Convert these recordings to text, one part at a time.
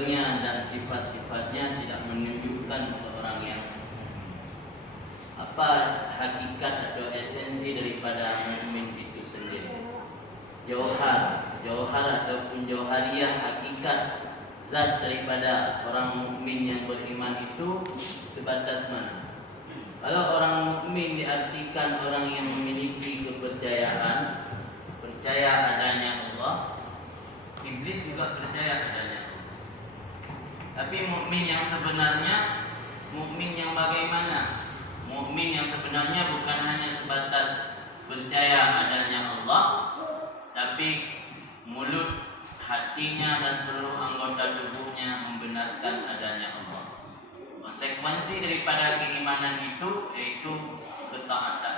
karakternya dan sifat-sifatnya tidak menunjukkan seorang yang apa hakikat atau esensi daripada mukmin itu sendiri. Jauhar ataupun jauhariyah hakikat zat daripada orang mukmin yang beriman itu sebatas mana? Kalau orang mukmin diartikan orang yang memiliki kepercayaan, percaya adanya Allah, iblis juga percaya adanya Allah. Tapi mukmin yang sebenarnya, mukmin yang bagaimana? Mukmin yang sebenarnya bukan hanya sebatas percaya adanya Allah, tapi mulut, hatinya dan seluruh anggota tubuhnya membenarkan adanya Allah. Konsekuensi daripada keimanan itu yaitu ketaatan.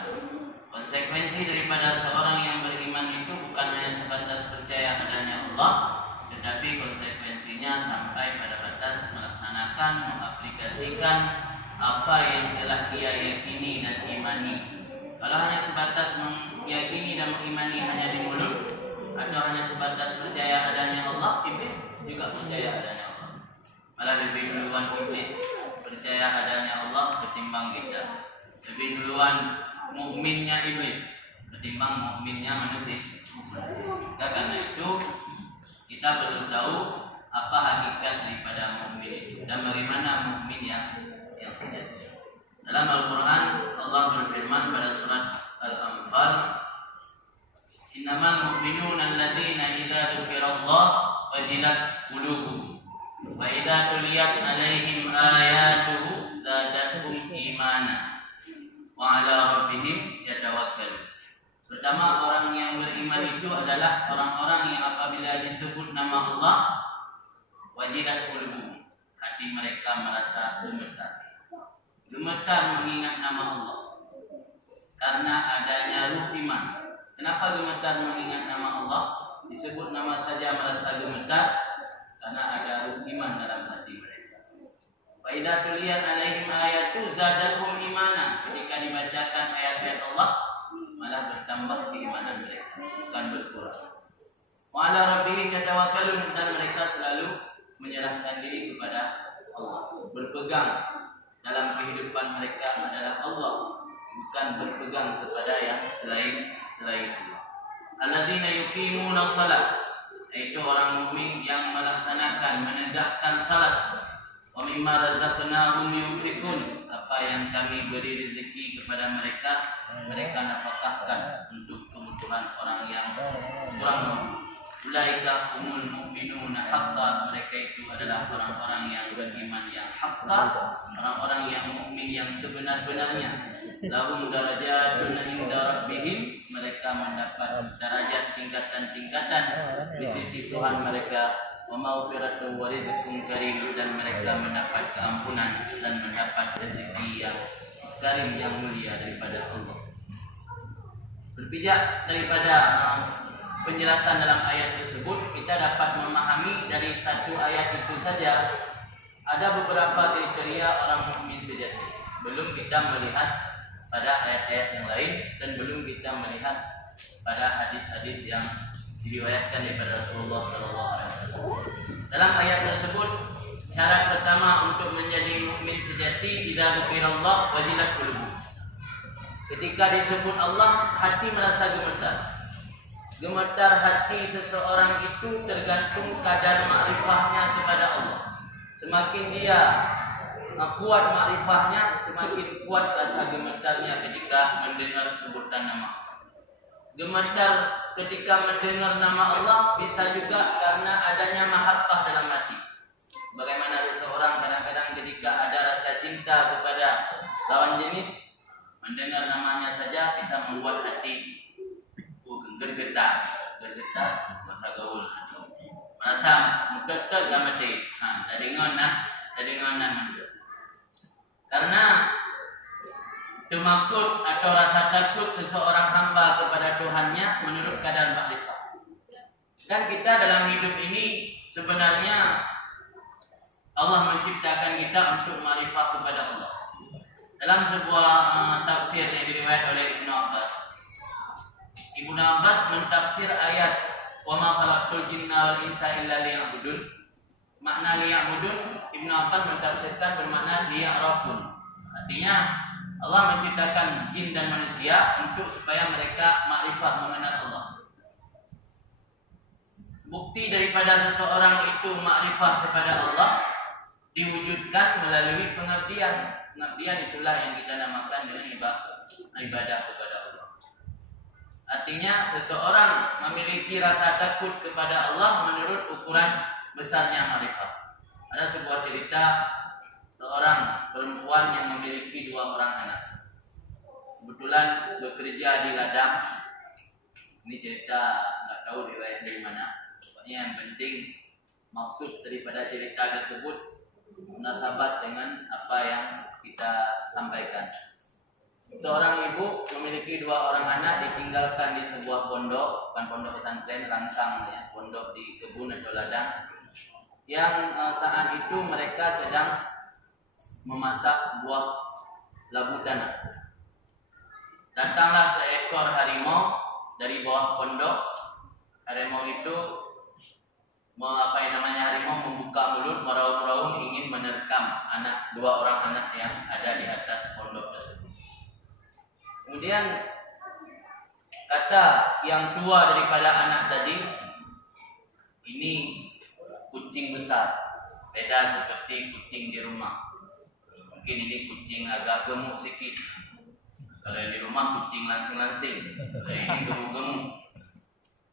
Konsekuensi daripada seorang yang beriman itu bukan hanya sebatas percaya adanya Allah, tetapi konsekuensinya sampai pada batas melaksanakan, mengaplikasikan apa yang telah ia yakini dan imani. Kalau hanya sebatas meyakini dan mengimani hanya di mulut, atau hanya sebatas percaya adanya Allah, iblis juga percaya adanya Allah. Malah lebih duluan iblis percaya adanya Allah ketimbang kita. Lebih duluan mukminnya iblis ketimbang mukminnya manusia. Karena itu kita perlu tahu apa hakikat daripada mukmin itu dan bagaimana mukmin yang sejati. Dalam Al-Quran Allah berfirman pada surat Al-Anfal, innamal mu'minuna alladzina idza dzukirallah wajilat qulubuhum wa idza tuliyat 'alaihim ayatuhu zadatuhum imana wa 'ala rabbihim yatawakkalun. Pertama, orang yang beriman itu adalah orang-orang yang apabila disebut nama Allah wajilat qulubuhum, hati mereka merasa gemetar. Gemetar mengingat nama Allah karena adanya ruh iman. Kenapa gemetar mengingat nama Allah? Disebut nama saja merasa gemetar karena ada ruh iman dalam hati mereka. Wa idza tuliyat 'alaihim ayatu zadatuhum imana. Ketika dibacakan ayat-ayat Allah, malah bertambah keimanan mereka, bukan berkurang. Wa 'ala rabbihim yatawakkalun, dan mereka selalu menyerahkan diri kepada Allah. Berpegang dalam kehidupan mereka adalah Allah, bukan berpegang kepada yang selain Allah. Alladzina yuqimuna shalah, yaitu orang mukmin yang melaksanakan, menegakkan salat. Wa mimma razaqnahum yunfiqun, apa yang kami beri rezeki kepada mereka, mereka nafkahkan untuk kebutuhan orang yang kurang mampu. Ulaika humul mu'minuna haqqan, mereka itu adalah orang-orang yang beriman yang haqqan, orang-orang yang mukmin yang sebenar-benarnya. Lahum darajatun inda rabbihim, mereka mendapat derajat tingkatan-tingkatan di sisi Tuhan mereka. Wa maghfiratun wa rizqun karim, dan mereka mendapat keampunan dan mendapat rezeki yang karim, yang mulia daripada Allah. Berpijak daripada penjelasan dalam ayat tersebut, kita dapat memahami dari satu ayat itu saja ada beberapa kriteria orang mukmin sejati. Belum kita melihat pada ayat-ayat yang lain dan belum kita melihat pada hadis-hadis yang diriwayatkan daripada Rasulullah SAW. Dalam ayat tersebut, syarat pertama untuk menjadi mukmin sejati, idza dzukirallah wajilat qulubuhum. Ketika disebut Allah, hati merasa gemetar. Gemetar hati seseorang itu tergantung kadar makrifahnya kepada Allah. Semakin dia kuat makrifahnya, semakin kuat rasa gemetarnya ketika mendengar sebutan nama Allah. Gemetar ketika mendengar nama Allah bisa juga karena adanya mahabbah dalam hati. Bagaimana seseorang kadang-kadang ketika ada rasa cinta kepada lawan jenis, mendengar namanya saja bisa membuat hati gergetar, masa gaul, merasa muka-muka gamati, tadi ngonan. Karena temakut atau rasa takut seseorang hamba kepada Tuhannya menurut kadar makrifah. Dan kita dalam hidup ini sebenarnya Allah menciptakan kita untuk makrifah kepada Allah. Dalam sebuah tafsir yang diriwayatkan oleh Ibnu Abbas mentafsir ayat wa ma khalaqtul jinna wal insa illa liya'budun. makna liya'budun, Ibnu Abbas mentafsirkan bermakna liya'rafun. Artinya Allah menciptakan jin dan manusia untuk supaya mereka makrifat mengenal Allah. Bukti daripada seseorang itu makrifat kepada Allah diwujudkan melalui pengabdian. Pengabdian itulah yang kita namakan dengan ibadah kepada Allah. Artinya seseorang memiliki rasa takut kepada Allah menurut ukuran besarnya makrifat. Ada sebuah cerita seorang perempuan yang memiliki 2 orang anak. Kebetulan bekerja di ladang. Ini cerita nggak tahu riwayat dari mana. Pokoknya yang penting maksud daripada cerita tersebut munasabah dengan apa yang kita sampaikan. Seorang ibu memiliki 2 orang anak ditinggalkan di sebuah pondok, bukan pondok pesantren, rangsang ya, pondok di kebun atau ladang. Yang saat itu mereka sedang memasak buah labu tanah. Datanglah seekor harimau dari bawah pondok. Harimau itu harimau membuka mulut meraung-raung ingin menerkam 2 orang anak yang ada di atas pondok tersebut. Kemudian kata yang tua daripada anak tadi, ini kucing besar, beda seperti kucing di rumah. Mungkin ini kucing agak gemuk sedikit. Kalau di rumah kucing langsing-langsing, ini gemuk-gemuk.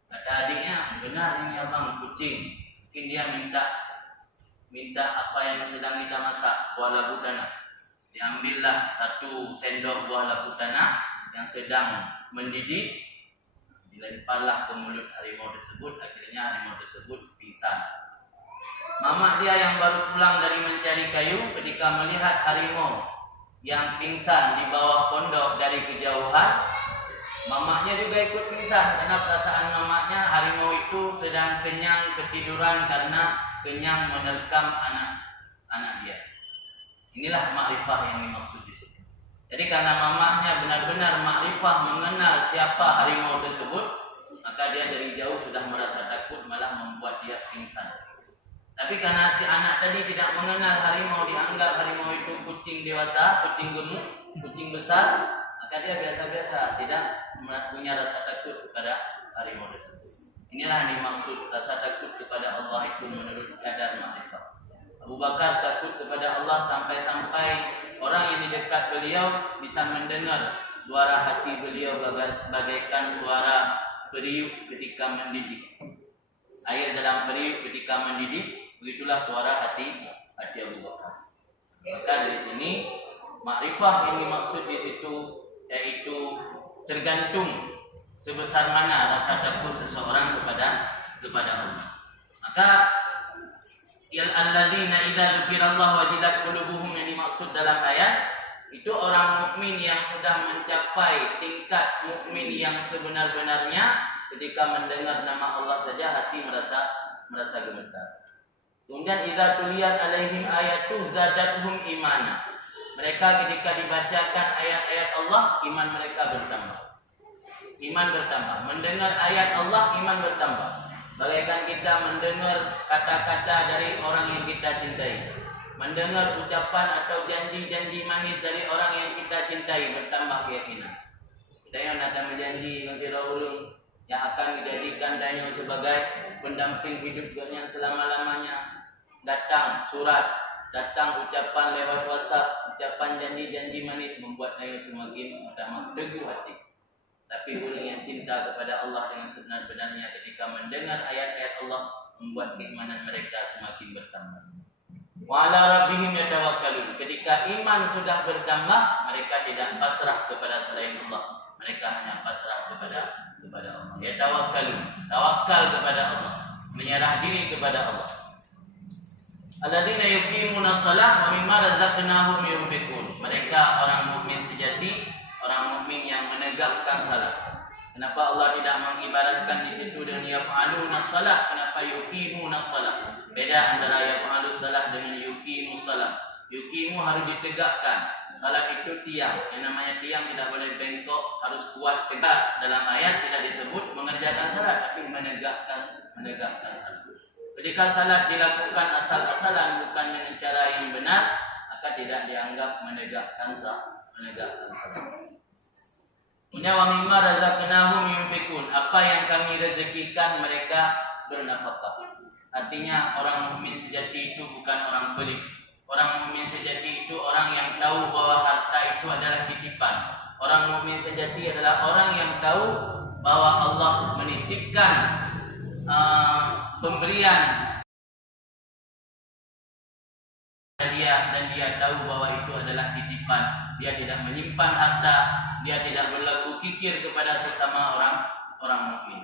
Kata adiknya, benar ini abang kucing. Mungkin dia minta apa yang sedang kita masak, buah labu tanah. Diambillah 1 sendok buah labu tanah yang sedang mendidih, dilemparlah ke mulut harimau tersebut. Akhirnya harimau tersebut pingsan. Mama dia yang baru pulang dari mencari kayu, ketika melihat harimau yang pingsan di bawah pondok dari kejauhan, mamanya juga ikut pingsan karena perasaan mamanya harimau itu sedang kenyang ketiduran karena kenyang menerkam anak dia. Inilah makrifah yang dimaksud di situ. Jadi karena mamanya benar-benar makrifah mengenal siapa harimau tersebut, maka dia dari jauh sudah merasa takut, malah membuat dia pingsan. Tapi karena si anak tadi tidak mengenal harimau, dianggap harimau itu kucing dewasa, kucing gemuk, kucing besar, maka dia biasa-biasa, tidak punya rasa takut kepada harimau tersebut. Inilah yang dimaksud rasa takut kepada Allah itu menurut kadar makrifat. Abu Bakar takut kepada Allah sampai-sampai orang yang di dekat beliau bisa mendengar suara hati beliau bagaikan suara periuk ketika mendidih. Air dalam periuk ketika mendidih, begitulah suara hati Abu Bakar. Maka dari sini makrifah yang dimaksud di situ yaitu tergantung sebesar mana rasa takut seseorang kepada Allah. Maka alladzina idza dzukirallahu wajilat qulubuhum yang dimaksud dalam ayat itu orang mukmin yang sudah mencapai tingkat mukmin yang sebenar-benarnya, ketika mendengar nama Allah saja hati merasa gemetar. Kemudian idza tuliyat alaihim ayatu zadatuhum imana. Mereka ketika dibacakan ayat-ayat Allah, iman mereka bertambah. Iman bertambah. Mendengar ayat Allah, iman bertambah. Bagaikan kita mendengar kata-kata dari orang yang kita cintai. Mendengar ucapan atau janji-janji manis dari orang yang kita cintai, bertambah keyakinan. Kita yang datang berjanji nanti urung yang akan dijadikan Dayung sebagai pendamping hidup yang selama-lamanya. Datang surat, datang ucapan lewat WhatsApp, ucapan janji-janji manis membuat Dayung semakin teguh hati. Tapi orang yang cinta kepada Allah dengan sebenar-benarnya ketika mendengar ayat-ayat Allah membuat keimanan mereka semakin bertambah. Wa ala rabbihim yatawakkalun. Ketika iman sudah bertambah, mereka tidak pasrah kepada selain Allah. Mereka hanya pasrah kepada Allah. Yatawakkalun, tawakal kepada Allah, menyerah diri kepada Allah. Alladzina yuqimuna shalah wa mimma razaqnahum yunfiqun. Mereka orang mukmin sejati, orang mukmin yang menegakkan salat. Kenapa Allah tidak mengibaratkan di situ dengan yaf'aluna shalah? Kenapa yuqimuna shalah? Beda antara yaf'alu shalah dengan yuqimu shalah. Yuqimu harus ditegakkan. Salat itu tiang. Yang namanya tiang tidak boleh bengkok, harus kuat tegak. Dalam ayat tidak disebut mengerjakan salat, tapi menegakkan salat. Ketika salat dilakukan asal-asalan bukan dengan cara yang benar, maka tidak dianggap menegakkan salat. Kemudian wa mimma razaqnahum yunfikun, apa yang kami rezekikan mereka bernafkah. Artinya orang mukmin sejati itu bukan orang pelit. Orang mukmin sejati itu orang yang tahu bahwa harta itu adalah titipan. Orang mukmin sejati adalah orang yang tahu bahwa Allah menitipkan pemberian dan dia tahu bahwa itu adalah titipan. Dia tidak menyimpan harta, dia tidak berlaku kikir kepada sesama orang mukmin.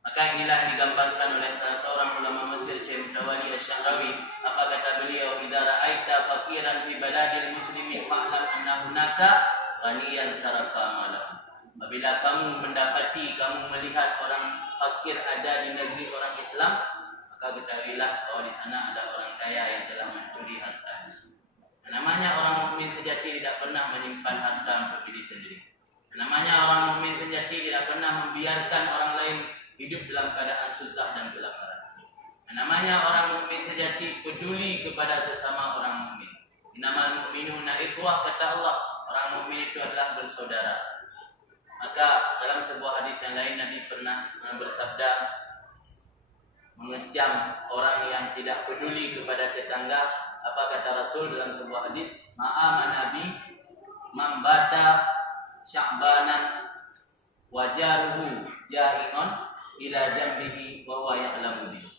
Maka inilah digambarkan oleh salah seorang ulama Mesir, Syekh Mutawalli Asy-Sya'rawi. Apa kata beliau? "Idza ra'aita faqiran fi baladil muslimin fa'lam anna hunaka ghaniyan saraka malahu." Apabila kamu mendapati, kamu melihat orang fakir ada di negeri orang Islam, maka ketahuilah bahwa di sana ada orang kaya yang telah mencuri harta. Namanya orang mukmin sejati tidak pernah menyimpan harta untuk diri sendiri. Namanya orang mukmin sejati tidak pernah membiarkan orang lain hidup dalam keadaan susah dan kelaparan. Namanya orang mukmin sejati peduli kepada sesama orang mukmin. Innamal mu'minuna ikhwah, kata Allah. Orang mukmin itu adalah bersaudara. Maka dalam sebuah hadis yang lain Nabi pernah bersabda, mengecam orang yang tidak peduli kepada tetangga. Apa kata Rasul dalam sebuah hadis? Ma'ama Nabi mambata sya'banan wajaruhu ja'i'un ila jambihi wa huwa ya'lamu bihi.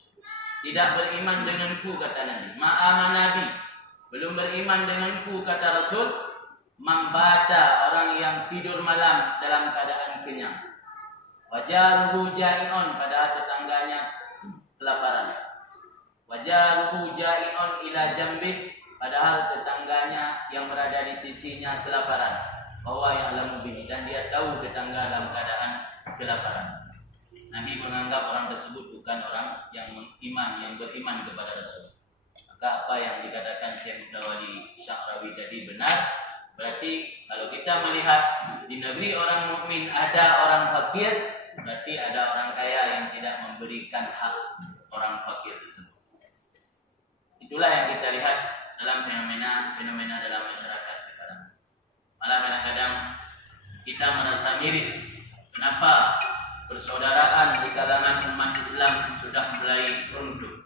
Tidak beriman denganku, kata Nabi. Ma'ama Nabi, belum beriman denganku, kata Rasul, mambata, orang yang tidur malam dalam keadaan kenyang. Wajaruhu ja'i'un, padahal tetangganya kelaparan. Wajaruhu ja'i'un ila jambih, padahal tetangganya yang berada di sisinya kelaparan. Bahwa ya'lamu bihi, dan dia tahu tetangga dalam keadaan kelaparan. Nabi menganggap orang tersebut bukan orang yang beriman kepada Rasul. Maka apa yang dikatakan Syekh Mutawalli Asy-Sya'rawi tadi benar. Berarti kalau kita melihat di negeri orang mukmin ada orang fakir, berarti ada orang kaya yang tidak memberikan hak orang fakir tersebut. Itulah yang kita lihat dalam fenomena dalam masyarakat sekarang. Malah kadang-kadang kita merasa miris. Kenapa persaudaraan di kalangan umat Islam sudah mulai runtuh?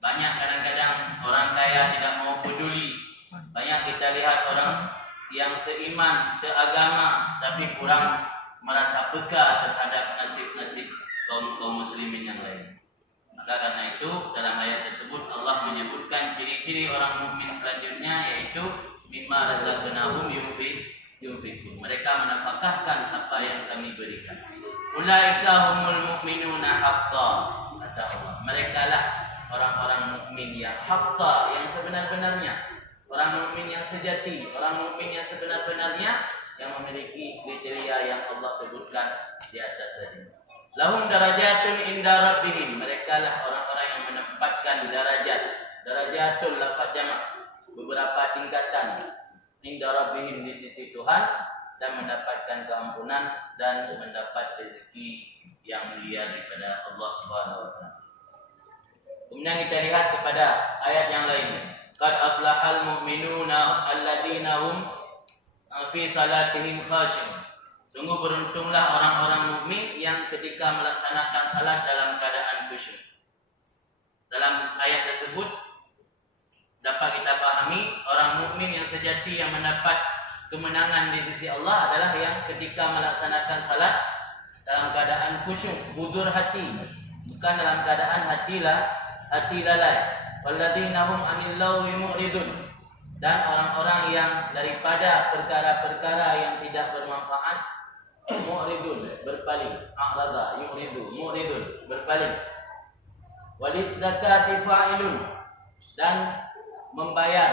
Banyak kadang-kadang orang kaya tidak mau peduli. Banyak kita lihat orang yang seiman, seagama, tapi kurang merasa peka terhadap nasib-nasib kaum muslimin yang lain. Maka karena itu dalam ayat tersebut Allah menyebutkan ciri-ciri orang mukmin selanjutnya, yaitu mimma razaqnahum yunfikun. Mereka menafkahkan apa yang kami berikan. Ulaika humul mu'minuna haqqan, kata Allah. Mereka lah orang-orang mukmin yang haqqa, yang sebenar-benarnya. Orang mukmin yang sejati, orang mukmin yang sebenar-benarnya, yang memiliki kriteria yang Allah sebutkan di atas tadi. Lahum darajatun inda rabbihim, mereka lah orang-orang yang menempatkan derajat. Darajatul lafaz jamak, beberapa tingkatan inda rabbihim di sisi Tuhan, dan mendapatkan keampunan dan mendapat rezeki yang mulia daripada Allah Subhanahu wa taala. Kemudian kita lihat kepada ayat yang lainnya. Qad aflahal mu'minuna alladzina hum fi salatihim khashi'un. Sungguh beruntunglah orang-orang mukmin yang ketika melaksanakan salat dalam keadaan khusyuk. Dalam ayat tersebut dapat kita pahami orang mukmin yang sejati yang mendapat kemenangan di sisi Allah adalah yang ketika melaksanakan salat dalam keadaan khusyuk, budur hati, bukan dalam keadaan hati lalai. Walladzina hum 'anil lagwi mu'ridun, dan orang-orang yang daripada perkara-perkara yang tidak bermanfaat mu'ridun, berpaling. A'rada yu'ridu, mu'ridun, berpaling. Walid zakati fa'ilun, dan membayar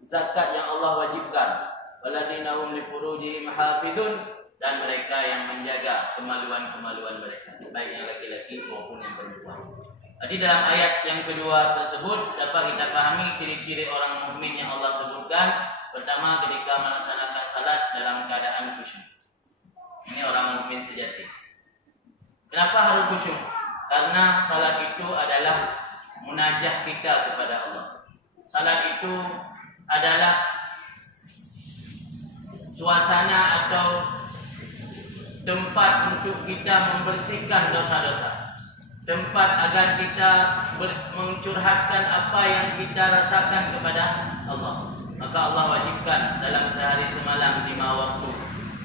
zakat yang Allah wajibkan. Walladzina hum li furujihim hafidun, dan mereka yang menjaga kemaluan-kemaluan mereka, baik yang laki-laki maupun yang perempuan. Tadi dalam ayat yang kedua tersebut dapat kita pahami ciri-ciri orang mukmin yang Allah sebutkan. Pertama, ketika melaksanakan salat dalam keadaan khusyuk. Ini orang mukmin sejati. Kenapa harus khusyuk? Karena salat itu adalah munajah kita kepada Allah. Salat itu adalah suasana atau tempat untuk kita membersihkan dosa-dosa, tempat agar kita mencurhatkan apa yang kita rasakan kepada Allah. Maka Allah wajibkan dalam sehari semalam 5 waktu.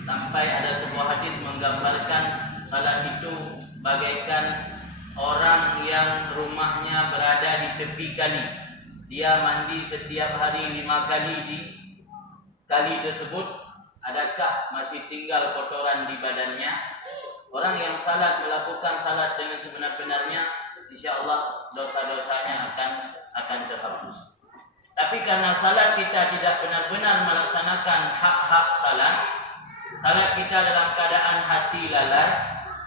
Sampai ada sebuah hadis menggambarkan salat itu bagaikan orang yang rumahnya berada di tepi kali. Dia mandi setiap hari 5 kali di kali tersebut. Adakah masih tinggal kotoran di badannya? Orang yang salat, melakukan salat dengan sebenar-benarnya, insya-Allah dosa-dosanya akan terhapus. Tapi karena salat kita tidak benar-benar melaksanakan hak-hak salat kita dalam keadaan hati lalai,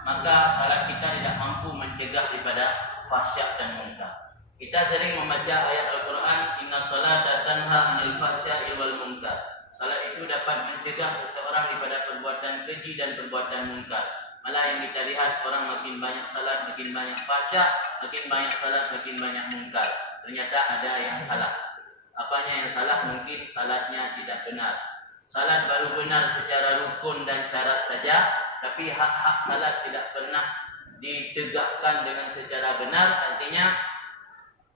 maka salat kita tidak mampu mencegah daripada fahsya dan munkar. Kita sering membaca ayat Al-Quran, Inna salata tanha anil fahsya'i wal munkar. Salat itu dapat mencegah seseorang daripada perbuatan keji dan perbuatan munkar. Malah yang kita lihat, orang makin banyak salat, makin banyak fahsya, makin banyak salat, makin banyak munkar. Ternyata ada yang salah. Apanya yang salah? Mungkin salatnya tidak benar. Salat baru benar secara rukun dan syarat saja, tapi hak-hak salat tidak pernah ditegakkan dengan secara benar. Artinya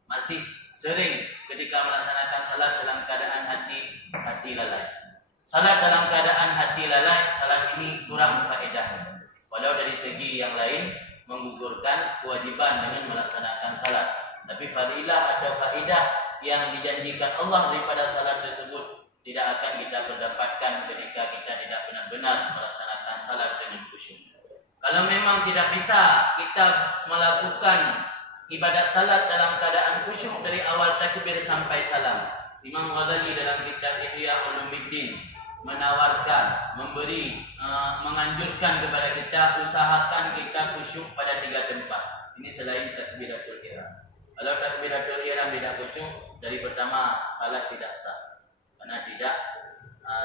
masih sering ketika melaksanakan salat dalam keadaan hati lalai. Salat dalam keadaan hati lalai, salat ini kurang faedahnya. Walau dari segi yang lain menggugurkan kewajiban dengan melaksanakan salat. Tapi fadilah atau faedah yang dijanjikan Allah daripada salat tersebut tidak akan kita mendapatkan ketika kita tidak benar-benar melaksanakan salat dengan khusyuk. Kalau memang tidak bisa kita melakukan ibadat salat dalam keadaan khusyuk dari awal takbir sampai salam, Imam Ghazali dalam kitab Ihya Ulumuddin menawarkan, menganjurkan kepada kita, usahakan kita khusyuk pada 3 tempat. Ini selain takbiratul ihram. Kalau takbiratul ihram tidak khusyuk, dari pertama salat tidak sah karena tidak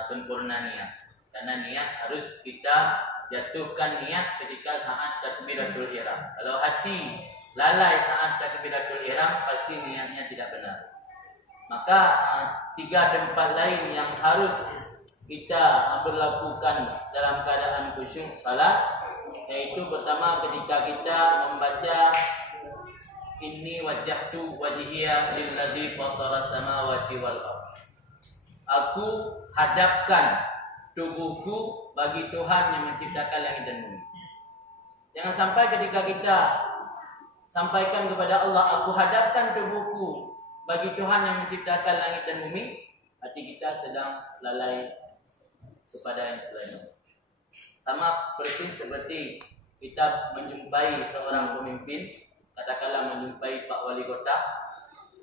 sempurna niat. Karena niat harus kita jatuhkan niat ketika saat takbiratul ihram. Kalau hati lalai saat takbiratul ihram, pasti niatnya tidak benar. Maka 3 tempat lain yang harus kita berlakukan dalam keadaan khusyuk salat, yaitu pertama ketika kita membaca Inni wajjahtu wajhiya lilladzi fatara samawati wal ardh. Aku hadapkan tubuhku bagi Tuhan yang menciptakan langit dan bumi. Jangan sampai ketika kita sampaikan kepada Allah, aku hadapkan tubuhku bagi Tuhan yang menciptakan langit dan bumi, hati kita sedang lalai kepada yang selain. Sama persis seperti kita menjumpai seorang pemimpin, katakanlah menjumpai Pak Wali Kota,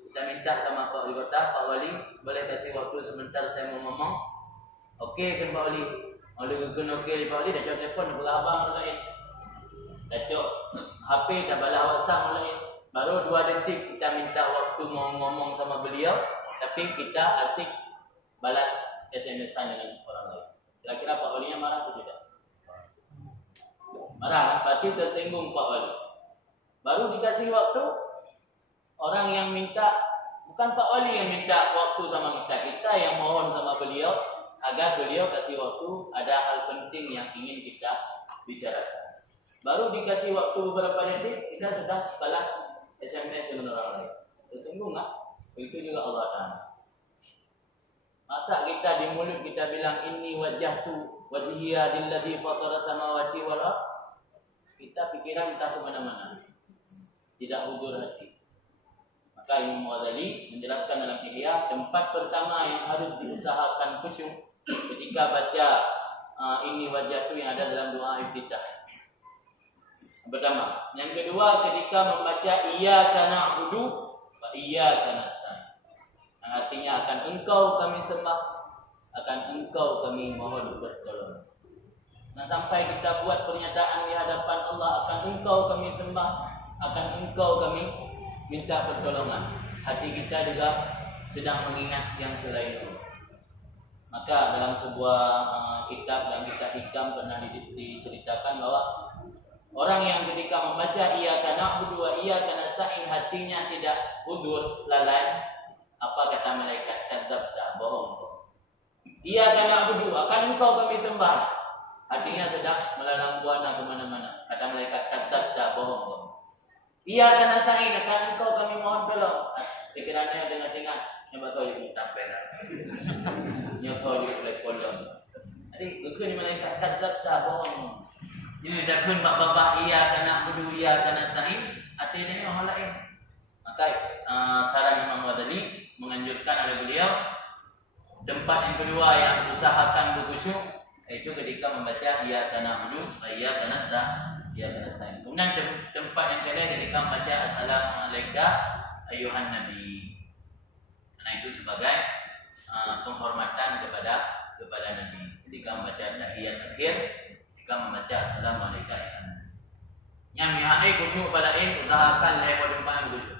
kita minta sama Pak Wali Kota, Pak Wali boleh kasih waktu sebentar saya mau ngomong. Okey kan Pak Wali? Wali gugun okey Pak Wali dah jawab telefon belah abang mulai. Dah jawab HP dah balas WhatsApp mulai. Baru 2 detik kita minta waktu mau ngomong sama beliau, tapi kita asik balas SMS-an dengan orang lain. Kira-kira Pak Walinya marah atau tidak? Marah, berarti tersinggung Pak Wali. Baru dikasih waktu, orang yang minta, bukan Pak Wali yang minta waktu sama kita, kita yang mohon sama beliau agar beliau kasih waktu, ada hal penting yang ingin kita bicarakan. Baru dikasih waktu beberapa detik, kita sudah balas SMS dengan orang lain. Tersinggung tak? Begitu juga Allah Ta'ala. Masa kita di mulut kita bilang Inni wajjahtu wajhiya lilladzi fatara samawati wal ardh, kita pikiran entah ke mana-mana, tidak hudur hati. Maka Imam Ghazali menjelaskan dalam Ihya, tempat pertama yang harus diusahakan khusyuk ketika baca Inni wajjahtu yang ada dalam doa iftitah. Pertama, yang kedua ketika membaca Iyyaka na'budu wa iyyaka nasta'in. Yang artinya akan engkau kami sembah, akan engkau kami mohon pertolongan. Nah, sampai kita buat pernyataan di hadapan Allah, akan engkau kami sembah, akan engkau kami minta pertolongan. Hati kita juga sedang mengingat yang selain itu. Maka dalam sebuah kitab yang kita hikam pernah diceritakan bahwa Orang yang ketika membaca iyyaka na'budu wa iyyaka nasta'in hatinya tidak hudur, lalai, apa kata malaikat? Kadzabta, bohong. Iyyaka na'budu, akan engkau kami sembah. Hatinya sedang melalang buana kemana-mana. Kata malaikat, kadzabta, bohong. Iyyaka nasta'in, akan engkau kami mohon tolong. Pikirannya dengar-dengar, nyoba kau ikut tampil. Nyoba kau ikut kolom. Jadi, itu ni malaikat kadzabta, bohong. Jadi dah pun bapa iyyaka na'budu wa iyyaka nasta'in, artinya orang lain. Maka saran Imam Ghazali menganjurkan oleh beliau tempat yang kedua yang usahakan berkhusyuk itu ketika membaca iyyaka na'budu wa iyyaka nasta'in. Kemudian tempat yang kedua ketika membaca assalamualaikum ayuhan nabi. Karena itu sebagai penghormatan kepada Nabi. Ketika membaca tahiyat akhir, ketika membaca assalamualaikum yang mihai khusyuk pada usahakan lepas tempat yang khusyuk.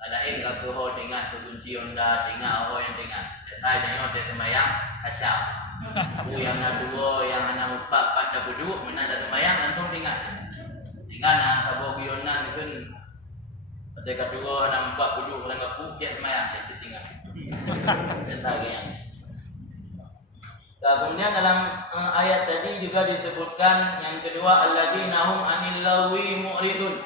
Ada kalau kau dengar kunci onda, dengar orang yang dengar. Saya tengok dia sembahyang asyam. Yang nak dua, yang nak empat pada duduk, mana ada sembahyang langsung dengar. Dengar nak kabur guyonan itu. Ketika dua, nak empat duduk, orang kapuk dia sembahyang, dia tinggal. Tentang yang. Kemudian dalam ayat tadi juga disebutkan yang kedua alladzina hum 'anil lagwi mu'ridun.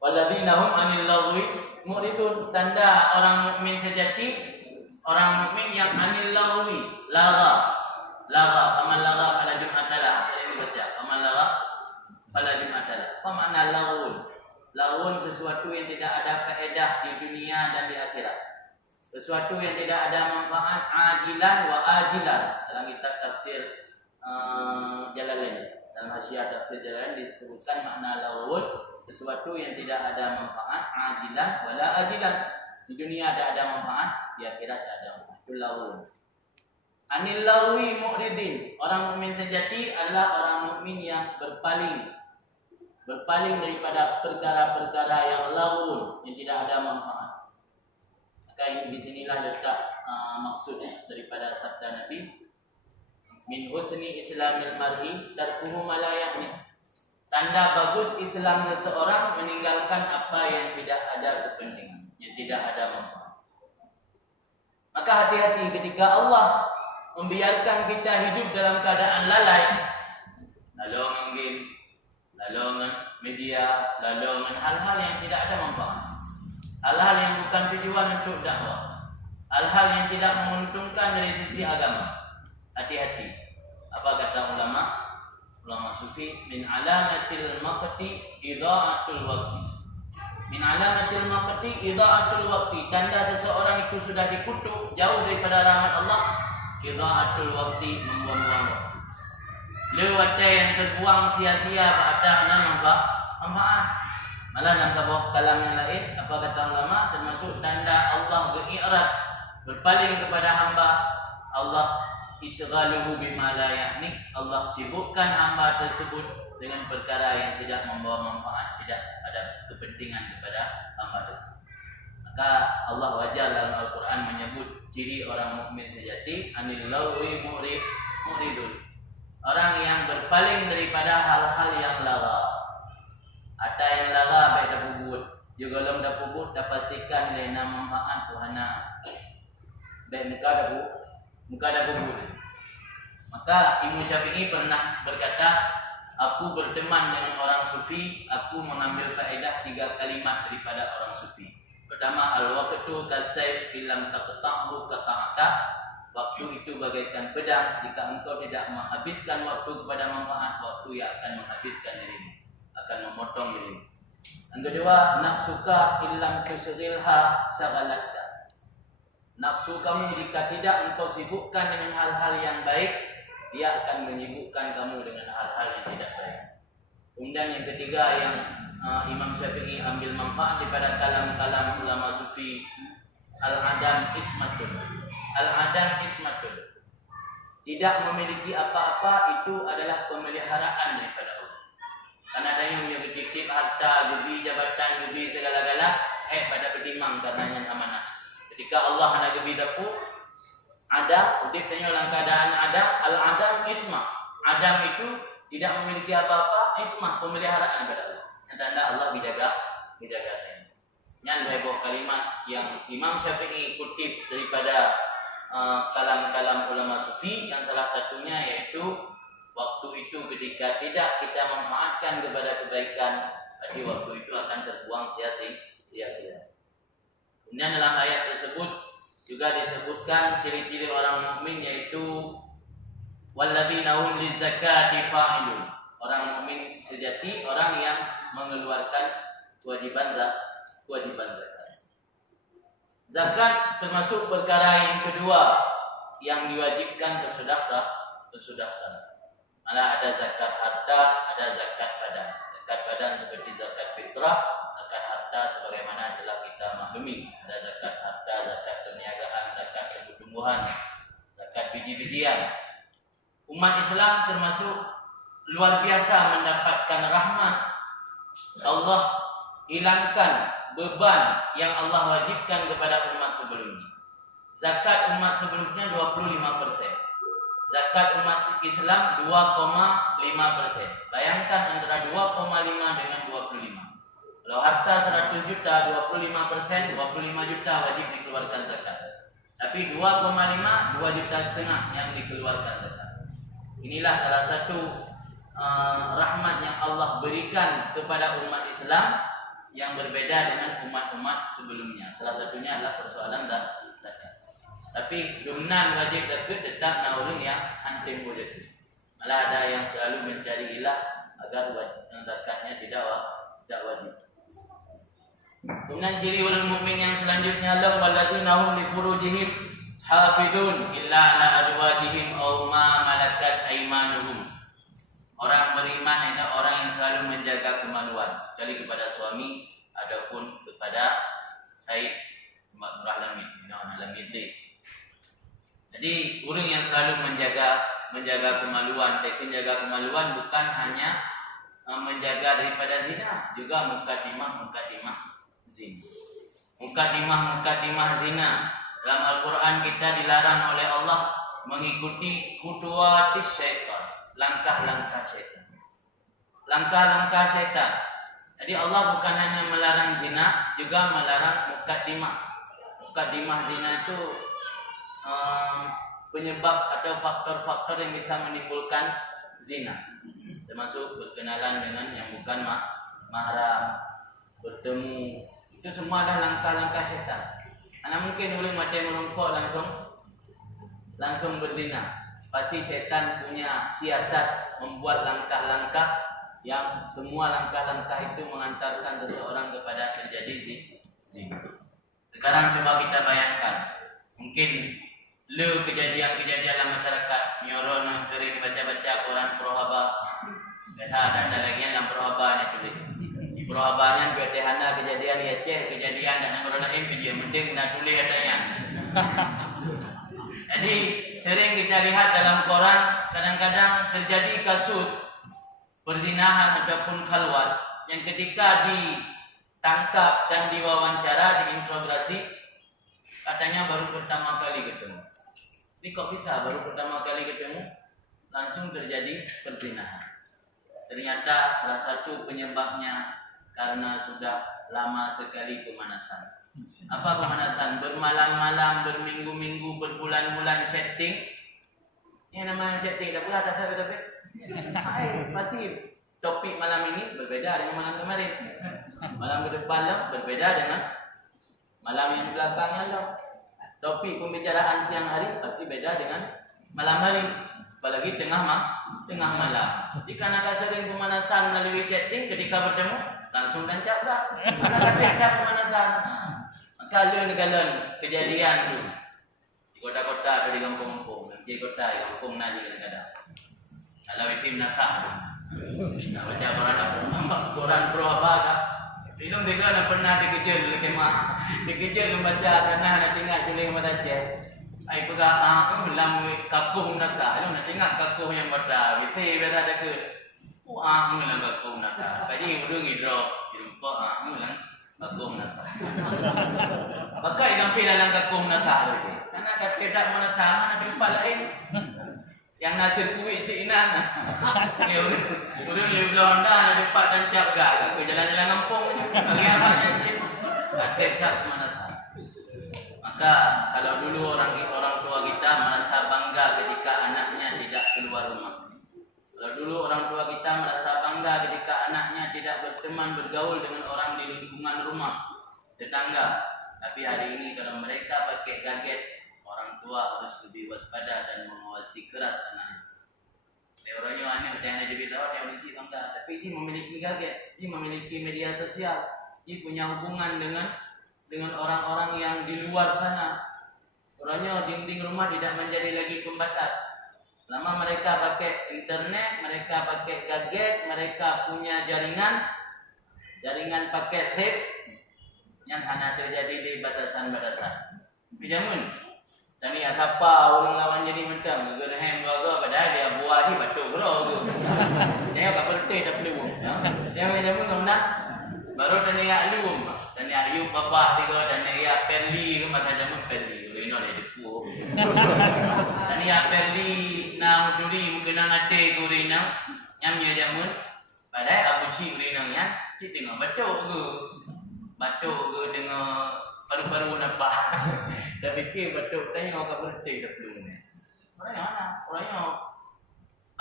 Walladzina hum 'anil lagwi mu'ridun, tanda orang mukmin sejati, orang mukmin yang 'anil lagwi, laga, amal laga pada Jumatalah. Saya baca, amal laga pada Jumatalah. Apa makna lagwun? Lagwun sesuatu yang tidak ada faedah di dunia dan di akhirat. Sesuatu yang tidak ada manfaat, ajilan wa ajilan. Dalam kitab tafsir Jalalain, dalam hasyiah tafsir Jalalain disebutkan makna lawun, sesuatu yang tidak ada manfaat, ajilan wala ajilan. Di dunia ada manfaat, di akhirat ada manfaat. Itu lawun. Anil lawi mu'ridin. Orang mukmin sejati adalah orang mukmin yang berpaling daripada perkara-perkara yang lawun, yang tidak ada manfaat. Maka di sinilah letak maksud daripada sabda Nabi, min husni islamil mar'i tarkuhu ma la ya'ni. Tanda bagus Islam seseorang meninggalkan apa yang tidak ada kepentingan, yang tidak ada manfaat. Maka hati-hati ketika Allah membiarkan kita hidup dalam keadaan lalai, lalongan game, lalongan media, lalongan hal-hal yang tidak ada manfaat. Hal-hal yang bukan tujuan untuk dakwah, hal-hal yang tidak menguntungkan dari sisi agama. Hati-hati. Apa kata ulama sufi, min alamatil maqti idha'atul waqti. Min alamatil maqti idha'atul waqti. Tanda seseorang itu sudah dikutuk jauh daripada rahmat Allah, idha'atul waqti, membuang-buang waktu. Lewat yang terbuang sia-sia pada manfaat. Malah dalam sebuah kalam yang lain, apa kata ulama, termasuk tanda Allah beri'rad, berpaling kepada hamba, Allah isghaluhu bima la ya'ni, Allah sibukkan hamba tersebut dengan perkara yang tidak membawa manfaat, tidak ada kepentingan kepada hamba tersebut. Maka Allah wajar dalam Al-Quran menyebut ciri orang mukmin sejati, anil lagwi mu'ridun. Orang yang berpaling daripada hal-hal yang laga. Ada yang laga baik dah bubut. Juga belum dah bubut dah pastikan lena manfaat Tuhana. Baik muka dah bubut. Maka Imam Syafi'i pernah berkata, aku berteman dengan orang sufi, aku mengambil faedah 3 kalimat daripada orang sufi. Pertama, al-waqtu kasayf illam taqta'hu qata'aka. Waktu itu bagaikan pedang, jika engkau tidak menghabiskan waktu kepada manfaat, waktu yang akan menghabiskan dirimu, akan memotong dirimu. Yang kedua, nafsuka illam tusghilha syagalatka. Nafsu kamu jika tidak engkau sibukkan dengan hal-hal yang baik, dia akan menyibukkan kamu dengan hal-hal yang tidak baik. Kemudian yang ketiga yang Imam Syafi'i ambil manfaat daripada kalam-kalam ulama sufi, al-adam ismatun. Al-adam ismatun. Tidak memiliki apa-apa itu adalah pemeliharaan daripada Allah. Karena ada yang punya titip harta, gebi jabatan, gebi segala-gala, pada pedimang karenanya amanah. Ketika Allah hendak gebi dapu, ada, utip tanya dalam keadaan ada, al-adam isma. Adam itu tidak memiliki apa-apa, ismah pemeliharaan kepada Allah. Tanda Allah dijaga saya. Yang saya bawa kalimat yang Imam Syafi'i kutip daripada kalam-kalam ulama sufi, yang salah satunya yaitu waktu itu ketika tidak kita memanfaatkan kepada kebaikan, berarti waktu itu akan terbuang sia-sia. Kemudian dalam ayat tersebut juga disebutkan ciri-ciri orang mukmin, yaitu walladzina hum lizakati fa'ilun. Orang mukmin sejati orang yang mengeluarkan kewajiban zakat. Zakat termasuk perkara yang kedua yang diwajibkan sesudah sah. Malah ada zakat harta, ada zakat badan. Zakat badan seperti zakat fitrah, zakat harta sebagaimana telah kita maklumi. Ada zakat harta, zakat perniagaan, zakat tumbuh-tumbuhan, zakat biji-bijian. Umat Islam termasuk luar biasa mendapatkan rahmat. Allah hilangkan beban yang Allah wajibkan kepada umat sebelumnya. Zakat umat sebelumnya 25%. Zakat umat Islam 2,5%. Bayangkan antara 2,5 dengan 25. Kalau harta 100 juta, 25%, 25 juta wajib dikeluarkan zakat. Tapi 2,5, 2,5 juta yang dikeluarkan zakat. Inilah salah satu rahmat yang Allah berikan kepada umat Islam yang berbeda dengan umat-umat sebelumnya. Salah satunya adalah persoalan zakat. Tapi dominan wajib zakat tetap naulun yang antim boleh. Malah ada yang selalu mencari ilah agar zakatnya tidak wajib. Kemudian ciri orang mukmin yang selanjutnya adalah walladzina hum li furujihim hafizun illa ala azwajihim aw ma malakat aymanuhum. Orang beriman adalah orang yang selalu menjaga kemaluan, kecuali kepada suami ataupun kepada Said Muhammad Alamin. Jadi orang yang selalu menjaga kemaluan, tapi menjaga kemaluan bukan hanya menjaga daripada zina, juga mukadimah zina. Mukadimah zina. Dalam Al-Quran kita dilarang oleh Allah mengikuti khutuwatis syaitan, langkah-langkah syaitan. Jadi Allah bukan hanya melarang zina, juga melarang mukadimah. Mukadimah zina itu penyebab atau faktor-faktor yang bisa menimbulkan zina, termasuk berkenalan dengan yang bukan mahram, bertemu, itu semua adalah langkah-langkah syaitan. Karena mungkin orang macam merongkok langsung berzina. Pasti syaitan punya siasat membuat langkah-langkah yang semua langkah-langkah itu mengantarkan seseorang kepada terjadi zina. Sekarang coba kita bayangkan, mungkin kejadian-kejadian dalam masyarakat, nyoron sering baca-baca Quran Prohaba. Biasa ada lagi dalam Prohaba ni tulis. Di Prohabanya biasa kejadian Aceh, kejadian dan Nurul Naim dia penting nak tulis adanya. Jadi sering kita lihat dalam Quran kadang-kadang terjadi kasus perzinahan ataupun khalwat yang ketika ditangkap dan diwawancara, diinterogasi, katanya baru pertama kali ketemu. Ini kok bisa baru pertama kali ketemu langsung terjadi perzinahan? Ternyata salah satu penyebabnya karena sudah lama sekali pemanasan. Apa pemanasan? Bermalam-malam, berminggu-minggu, berbulan-bulan setting. Yang namanya setting, dah pula tak tapi. Pasti topik malam ini berbeda dengan malam kemarin. Malam ke depan berbeda dengan malam yang belakangnya. Topik pembicaraan siang hari pasti beda dengan malam hari. Apalagi tengah malam. Jika nak sering pemanasan melalui setting, ketika bertemu langsung tancap dah. Anak tancap pemanasan. Maka galon kejadian tu di kota-kota atau di kampung-kampung. Di kota, di kampung nanti kadang-kadang. Kalau itu nakah. Nak baca Quran Prohaba kah? Ilmu dia kan pernah dikejar oleh kemah. Dikejar membaca kerana nak tinggal tulis membaca. Ai pegang dalam kampung nakah. Lu nak tinggal kampung yang baca. Betul biasa ada ke. Dalam kampung nakah. Kaji udung hidrop. Jumpa dalam kampung nakah. Pakai sampai dalam kampung nakah tu. Karena kat tidak menakah mana tempat lain. Yang nasir kuih si Inan. Ya urang liuga Honda ada depan dan cap ke jalan-jalan kampung. Bagi apa cip? Akhir sak mana. Maka kalau dulu orang tua kita merasa bangga ketika anaknya tidak keluar rumah. Kalau dulu orang tua kita merasa bangga ketika anaknya tidak berteman bergaul dengan orang di lingkungan rumah, tetangga. Tapi hari ini kalau mereka pakai gadget, orang tua harus lebih waspada dan mengawasi keras anaknya. Orangnya hanya yang ada beritahu dia memiliki bangga, tapi dia memiliki gadget, dia memiliki media sosial, dia punya hubungan dengan orang-orang yang di luar sana. Orangnya dinding rumah tidak menjadi lagi pembatas. Lama mereka pakai internet, mereka pakai gadget, mereka punya jaringan paket hip yang hanya terjadi di batasan-batasan. Pijamun, kami apa orang lawan jadi macam, gerhem baga padahal dia buat di batu bro tu. Dia apa berteh tak perlu. Dia pijamun nak baru tanya alum, tanya ayub bapa dia dan dia Perli ke mata jamun Perli. Ini ada depu. Tanya Perli na muduri mukena ngate kurina nyamnya jamun. Padahal Abu Cik kurina nya, cik tengok batuk ke tengok paru-paru nampak. Dah fikir batuk tanya orang berteh tak perlu ni. Orangnya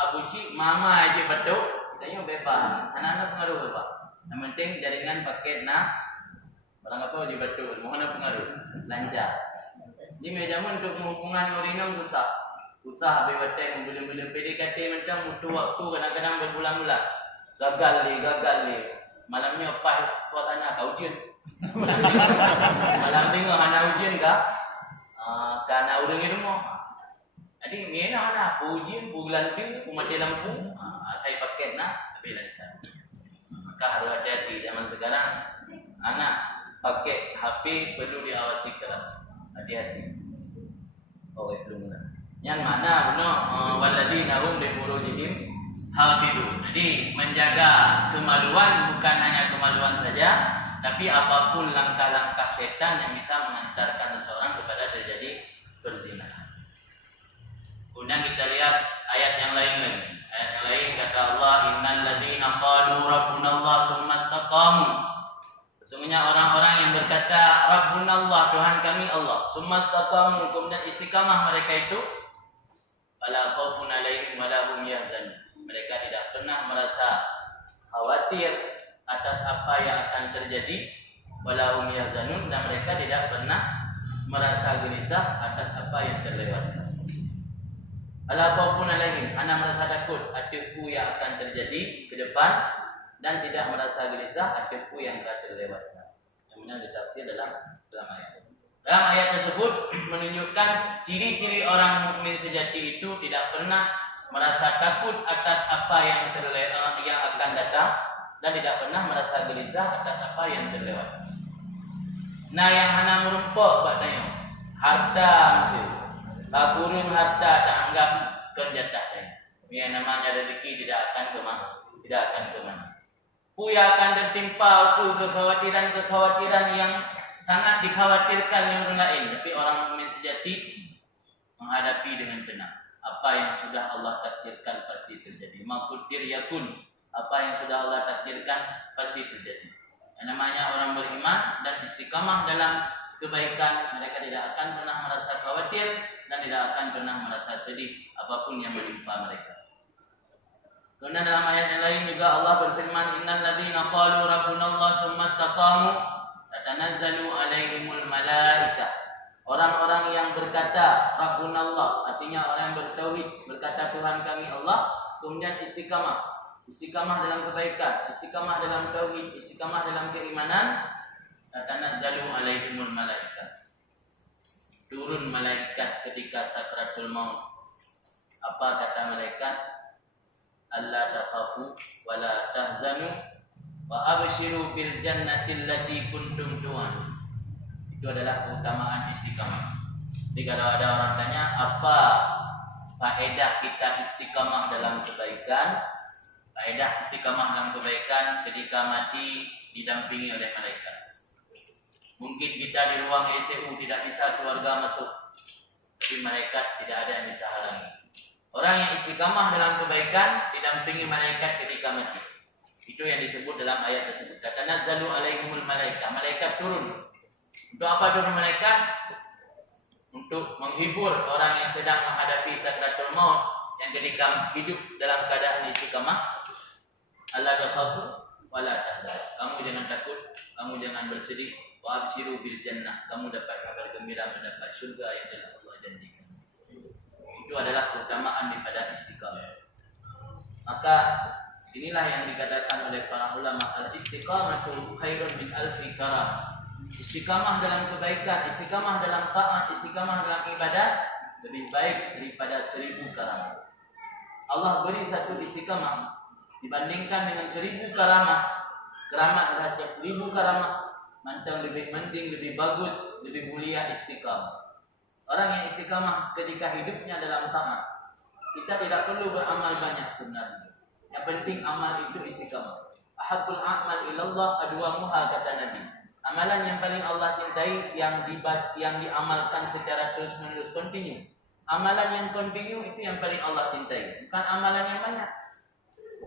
Abu Cik mama aja batuk, tanya bebas. Anak-anak pengaruh apa? Yang penting jaringan paket nak orang apa di batuk, mohon pengaruh lancar. Di mejamun untuk hubungan orang susah habis batai bila PDKT macam butuh waktu kadang-kadang berbulan-bulan. Gagal ni. Malamnya apa suasana kau ujian. Malam tengok hana ujian kah? Karena orang itu mau. Jadi ni nak ujian bulan tu mati lampu. Saya paket nak habis lancar. Maka harus hati-hati zaman sekarang anak pakai HP perlu diawasi keras. Hati-hati. Oh, belum lah. Yang mana benar waladina hum li furujihim hafidun. Jadi menjaga kemaluan bukan hanya kemaluan saja, tapi apapun langkah-langkah setan yang bisa mengantarkan seseorang kepada terjadi perzinahan. Kemudian kita lihat ayat yang lain lagi. Ayat yang lain kata Allah, innal ladzina qalu rabbunallah tsumma istaqamu. Sesungguhnya orang-orang yang berkata Rabbunallah, Tuhan kami Allah, tsumma istaqamu, kemudian istiqamah mereka itu, fala khaufun 'alaihim wa la hum yahzanun. Mereka tidak pernah merasa khawatir atas apa yang akan terjadi, wa la hum yahzanun, dan mereka tidak pernah merasa gelisah atas apa yang terlewatkan. Fala khaufun 'alaihim, ana merasa takut atasku yang akan terjadi ke depan, dan tidak merasa gelisah atasku yang telah terlewatkan. Yang benar ditafsir dalam ayat. Dalam ayat tersebut menunjukkan ciri-ciri orang mukmin sejati itu tidak pernah merasa takut atas apa yang akan datang, dan tidak pernah merasa gelisah atas apa yang terlewat. Nah, yang hana merumpok katanya harta mesti. Bakurun harta tak anggap kenjatah. Yang namanya rezeki tidak akan kemana. Puya akan tertimpa itu kekhawatiran yang sangat dikhawatirkan yang orang lain. Tapi orang mukmin sejati menghadapi dengan tenang. Apa yang sudah Allah takdirkan pasti terjadi. Maqdir yakun. Apa yang sudah Allah takdirkan pasti terjadi. Yang namanya orang beriman dan istiqamah dalam kebaikan, mereka tidak akan pernah merasa khawatir dan tidak akan pernah merasa sedih apapun yang menimpa mereka. Kemudian dalam ayat yang lain juga Allah berfirman, innal ladzina qalu rabbunallah tsumma istaqamu tatanazzalu alaihimul malaikah. Orang-orang yang berkata rabbunallah, artinya orang yang bertauhid, berkata Tuhan kami Allah, kemudian istiqamah dalam kebaikan, istiqamah dalam tauhid, istiqamah dalam keimanan, tatanazzalu alaihimul malaikah. Turun malaikat ketika sakratul maut. Apa kata malaikat? Allah takhafu wa la tahzanu wa abshiru bil jannati allati kuntum tu'an. Itu adalah keutamaan istiqamah. Jadi kalau ada orang tanya apa faedah kita istiqamah dalam kebaikan? Faedah istiqamah dalam kebaikan ketika mati didampingi oleh malaikat. Mungkin kita di ruang ICU tidak bisa keluarga masuk, tapi malaikat tidak ada yang bisa halangi. Orang yang istiqamah dalam kebaikan didampingi malaikat ketika mati. Itu yang disebut dalam ayat tersebut. Tatanazzalu alaihimul malaikah. Malaikat turun. Untuk apa turun malaikat? Untuk menghibur orang yang sedang menghadapi sakratul maut, yang ketika hidup dalam keadaan istiqamah. Alla takhafu wa la tahzan. Kamu jangan takut, kamu jangan bersedih. Wa abshiru bil jannah. Kamu dapat kabar gembira mendapat surga yang telah Allah janjikan. Itu adalah keutamaan daripada istiqamah. Maka inilah yang dikatakan oleh para ulama, al-istiqamatu khairun min alfi karam. Istiqamah dalam kebaikan, istiqamah dalam taat, istiqamah dalam ibadat lebih baik daripada 1000 karamah. Allah beri satu istiqamah dibandingkan dengan 1000 karamah. Keramat adalah 1000 karamah. Mantang lebih mending, lebih bagus, lebih mulia istiqamah. Orang yang istiqamah ketika hidupnya dalam taat, kita tidak perlu beramal banyak sebenarnya. Yang penting amal itu istiqamah. Ahabbul a'mal ilallah adwamuha, kata Nabi. Amalan yang paling Allah cintai yang diamalkan secara terus-menerus, continue. Amalan yang continue itu yang paling Allah cintai, bukan amalan yang banyak.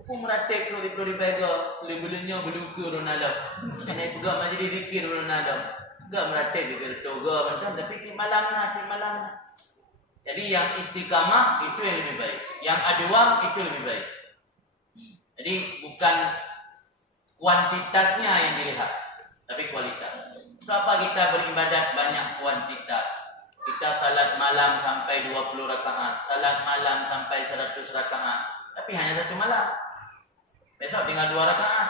Aku meratik kalau dipega, beli-belinya beluku Ronaldo. Ini juga majlis zikir Ronaldo. Enggak meratik di toga macam, tapi di malam. Jadi yang istiqamah itu yang lebih baik, yang adwam itu lebih baik. Jadi bukan kuantitasnya yang dilihat, tapi kualitas. Berapa kita beribadat banyak kuantitas. Kita salat malam sampai 20 rakaat, salat malam sampai 100 rakaat, tapi hanya satu malam. Besok tinggal 2 rakaat.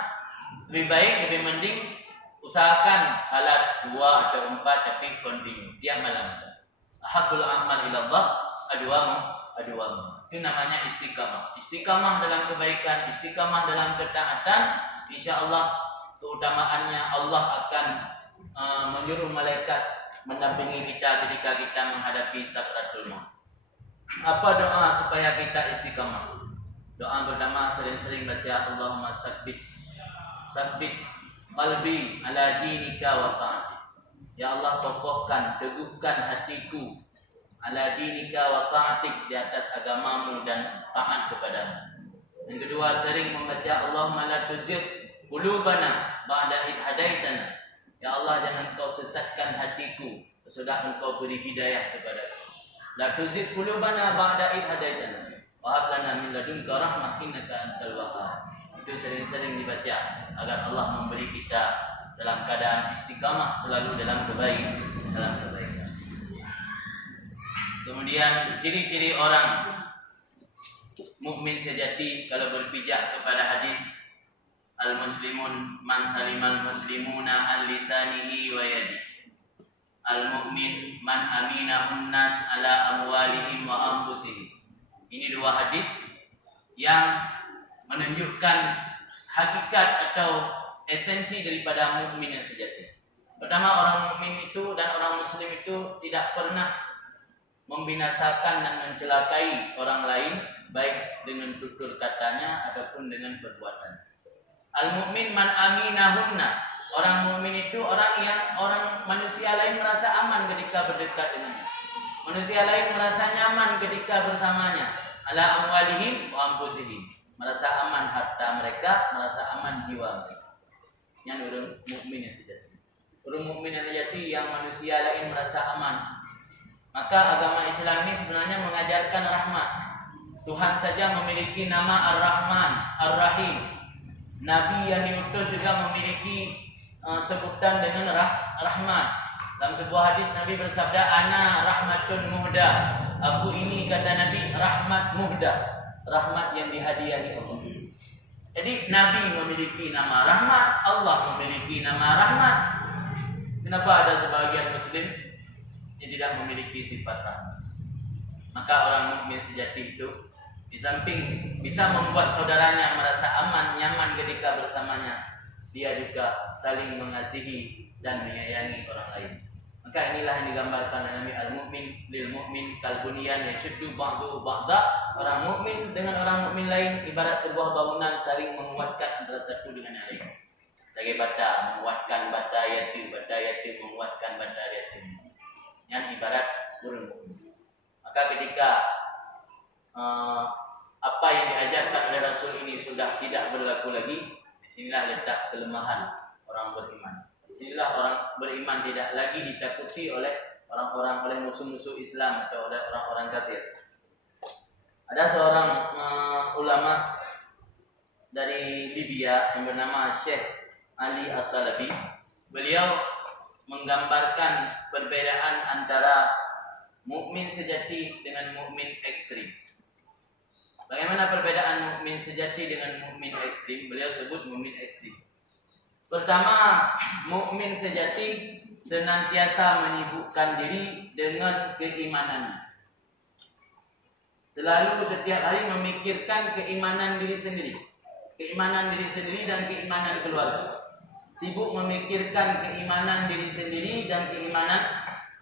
Lebih baik, lebih mending usahakan salat 2 atau 4 tapi continue tiap malam. Ahabbul a'mal ilallah adwamu. Itu namanya istiqamah. Istiqamah dalam kebaikan, istiqamah dalam ketaatan, insyaallah keutamaannya Allah akan menyuruh malaikat mendampingi kita ketika kita menghadapi sakratul maut. Apa doa supaya kita istiqamah? Doa pertama sering-sering baca Allahumma sabbit qalbi ala dinika wa ta'atik. Ya Allah, kokohkan, teguhkan hatiku ala dinika wa ta'atik, di atas agamamu dan taat kepadamu. Yang kedua, sering membaca Allahumma la tuzigh qulubana ba'da idh hadaitana. Ya Allah, jangan kau sesatkan hatiku sesudah engkau beri hidayah kepadaku. La tuzigh qulubana ba'da idh hadaitana wa hab lana min ladunka rahmah innaka antal wahhab. Itu sering-sering dibaca agar Allah memberi kita dalam keadaan istiqamah, selalu dalam kebaikan. Kemudian ciri-ciri orang mukmin sejati kalau berpijak kepada hadis al-muslimun man salimal muslimuna an lisanihi wa yadihi. Al-mu'min man aminahun nas ala amwalihim wa anfusihim. Ini 2 hadis yang menunjukkan hakikat atau esensi daripada mukmin yang sejati. Pertama, orang mukmin itu dan orang muslim itu tidak pernah membinasakan dan mencelakai orang lain, baik dengan tutur katanya ataupun dengan perbuatan. Al-mu'min man aminahun nas. Orang mukmin itu orang yang manusia lain merasa aman ketika berdekat dengannya. Manusia lain merasa nyaman ketika bersamanya. Ala amwalihim wa anfusihim. Merasa aman harta mereka, merasa aman jiwa mereka. Yang orang mukmin yang sejati. Orang mukmin yang sejati yang manusia lain merasa aman. Maka agama Islam ini sebenarnya mengajarkan rahmat. Tuhan saja memiliki nama Ar-Rahman, Ar-Rahim. Nabi yang diutus juga memiliki sebutan dengan rahmat. Dalam sebuah hadis Nabi bersabda, "Ana rahmatun muhdah." Aku ini, kata Nabi, rahmat muhdah, rahmat yang dihadiahi Allah. Jadi Nabi memiliki nama rahmat, Allah memiliki nama rahmat. Kenapa ada sebagian muslim yang tidak memiliki sifat rahmat? Maka orang mukmin sejati itu di samping bisa membuat saudaranya merasa aman, nyaman ketika bersamanya, dia juga saling mengasihi dan menyayangi orang lain. Maka inilah yang digambarkan oleh Nabi, al-mu'min lil mu'min kal bunyan yashuddu ba'du ba'da. Orang mukmin dengan orang mukmin lain ibarat sebuah bangunan saling menguatkan antara satu dengan yang lain. Sebagai bata menguatkan bata yatim menguatkan bata yatim. Yang ibarat orang mukmin. Maka ketika apa yang diajarkan oleh Rasul ini sudah tidak berlaku lagi, disinilah letak kelemahan orang beriman. Disinilah orang beriman tidak lagi ditakuti oleh orang-orang, oleh musuh-musuh Islam atau oleh orang-orang kafir. Ada seorang ulama dari Libya yang bernama Syekh Ali As-Salabi. Beliau menggambarkan perbedaan antara mukmin sejati dengan mukmin ekstrim. Bagaimana perbedaan mukmin sejati dengan mukmin ekstrim? Beliau sebut mukmin ekstrim. Pertama, mukmin sejati senantiasa menyibukkan diri dengan keimanannya. Selalu setiap hari memikirkan keimanan diri sendiri. Keimanan diri sendiri dan keimanan keluarga. Sibuk memikirkan keimanan diri sendiri dan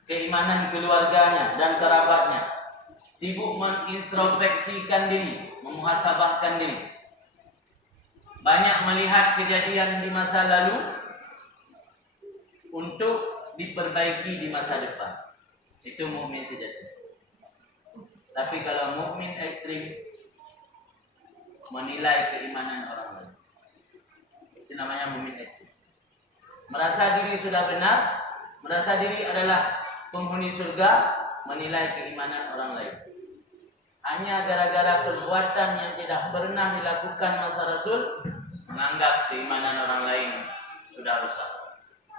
keimanan keluarganya dan kerabatnya. Sibuk mengintrospeksikan diri, memuhasabahkan diri. Banyak melihat kejadian di masa lalu untuk diperbaiki di masa depan. Itu mukmin sejati. Tapi kalau mukmin ekstrim menilai keimanan orang lain, itu namanya mukmin ekstrim. Merasa diri sudah benar, merasa diri adalah penghuni surga, menilai keimanan orang lain. Hanya gara-gara perbuatan yang tidak pernah dilakukan masa Rasul, menganggap keimanan orang lain sudah rusak.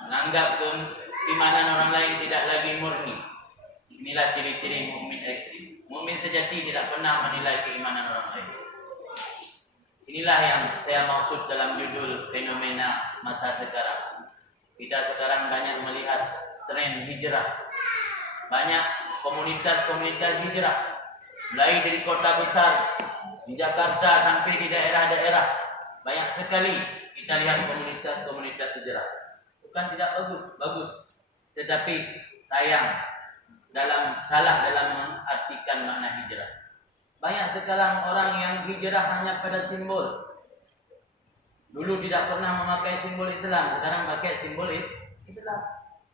Menganggap keimanan orang lain tidak lagi murni. Inilah ciri-ciri mukmin ekstrim. Mukmin sejati tidak pernah menilai keimanan orang lain. Inilah yang saya maksud dalam judul fenomena masa sekarang. Kita sekarang banyak melihat tren hijrah. Banyak komunitas-komunitas hijrah. Mulai dari kota besar, di Jakarta sampai di daerah-daerah. Banyak sekali kita lihat komunitas-komunitas hijrah. Bukan tidak bagus. Tetapi salah dalam mengartikan makna hijrah. Banyak sekarang orang yang hijrah hanya pada simbol. Dulu tidak pernah memakai simbol Islam, sekarang pakai simbol Islam.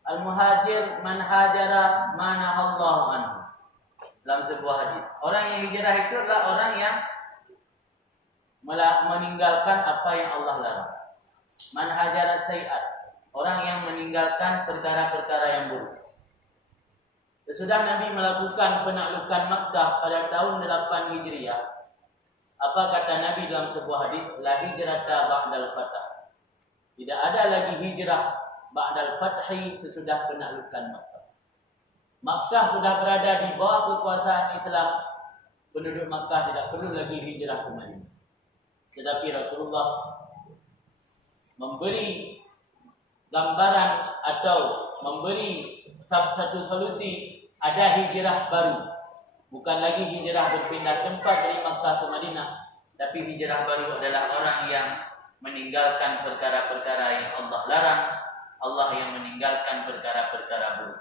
Al-muhajir man hajara manahallahu anhu. Dalam sebuah hadis, orang yang hijrah itu adalah orang yang meninggalkan apa yang Allah larang. Man hajara sayi'at, orang yang meninggalkan perkara-perkara yang buruk. Sesudah Nabi melakukan penaklukan Makkah pada tahun 8 Hijriah, apa kata Nabi dalam sebuah hadis? La hijrata ba'dal fath. Tidak ada lagi hijrah ba'dal fathi sesudah penaklukan Makkah. Makkah sudah berada di bawah kekuasaan Islam. Penduduk Makkah tidak perlu lagi hijrah ke Madinah. Tetapi Rasulullah memberi gambaran atau memberi satu solusi. Ada hijrah baru. Bukan lagi hijrah berpindah tempat dari Makkah ke Madinah. Tapi hijrah baru adalah orang yang meninggalkan perkara-perkara yang Allah larang. Allah yang meninggalkan perkara-perkara buruk.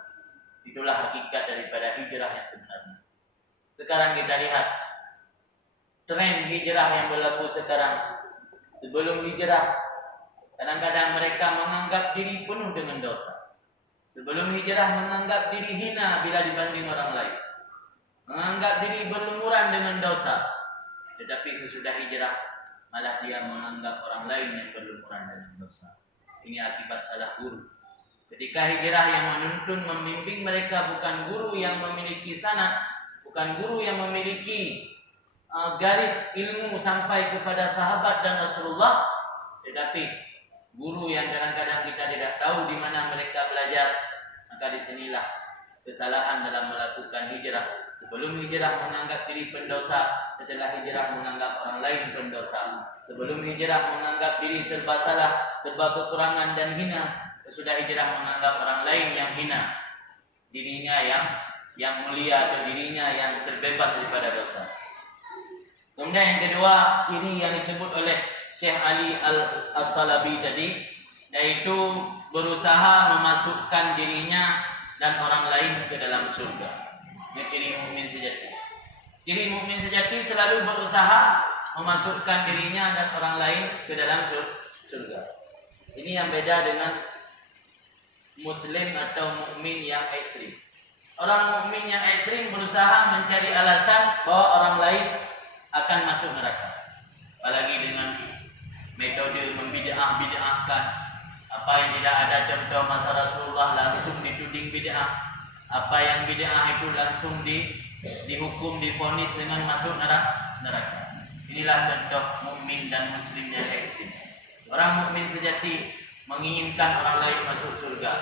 Itulah hakikat daripada hijrah yang sebenarnya. Sekarang kita lihat tren hijrah yang berlaku sekarang. Sebelum hijrah, kadang-kadang mereka menganggap diri penuh dengan dosa. Sebelum hijrah menganggap diri hina bila dibanding orang lain. Menganggap diri berlumuran dengan dosa. Tetapi sesudah hijrah, malah dia menganggap orang lain yang berlumuran dengan dosa. Ini akibat salah guru. Ketika hijrah yang menuntun membimbing mereka bukan guru yang memiliki sanad, bukan guru yang memiliki garis ilmu sampai kepada sahabat dan Rasulullah, tetapi guru yang kadang-kadang kita tidak tahu di mana mereka belajar, maka disinilah kesalahan dalam melakukan hijrah. Sebelum hijrah menganggap diri pendosa, setelah hijrah menganggap orang lain pendosa. Sebelum hijrah menganggap diri serba salah, serba kekurangan dan hina. Sesudah hijrah menganggap orang lain yang hina, dirinya yang mulia atau dirinya yang terbebas daripada dosa. Kemudian yang kedua, ciri yang disebut oleh Syekh Ali As-Salabi tadi, yaitu berusaha memasukkan dirinya dan orang lain ke dalam surga. Ini ciri mukmin sejati. Ciri mukmin sejati selalu berusaha memasukkan dirinya dan orang lain ke dalam surga. Ini yang beda dengan Muslim atau mukmin yang ekstrim. Orang mukmin yang ekstrim berusaha mencari alasan bahwa orang lain akan masuk neraka. Apalagi dengan metode membid'ah-bid'ahkan apa yang tidak ada contoh masa Rasulullah, langsung dituding bid'ah. Apa yang bid'ah itu langsung dihukum, divonis dengan masuk neraka. Inilah contoh mukmin dan muslim yang ekstrim. Orang mukmin sejati menginginkan orang lain masuk surga,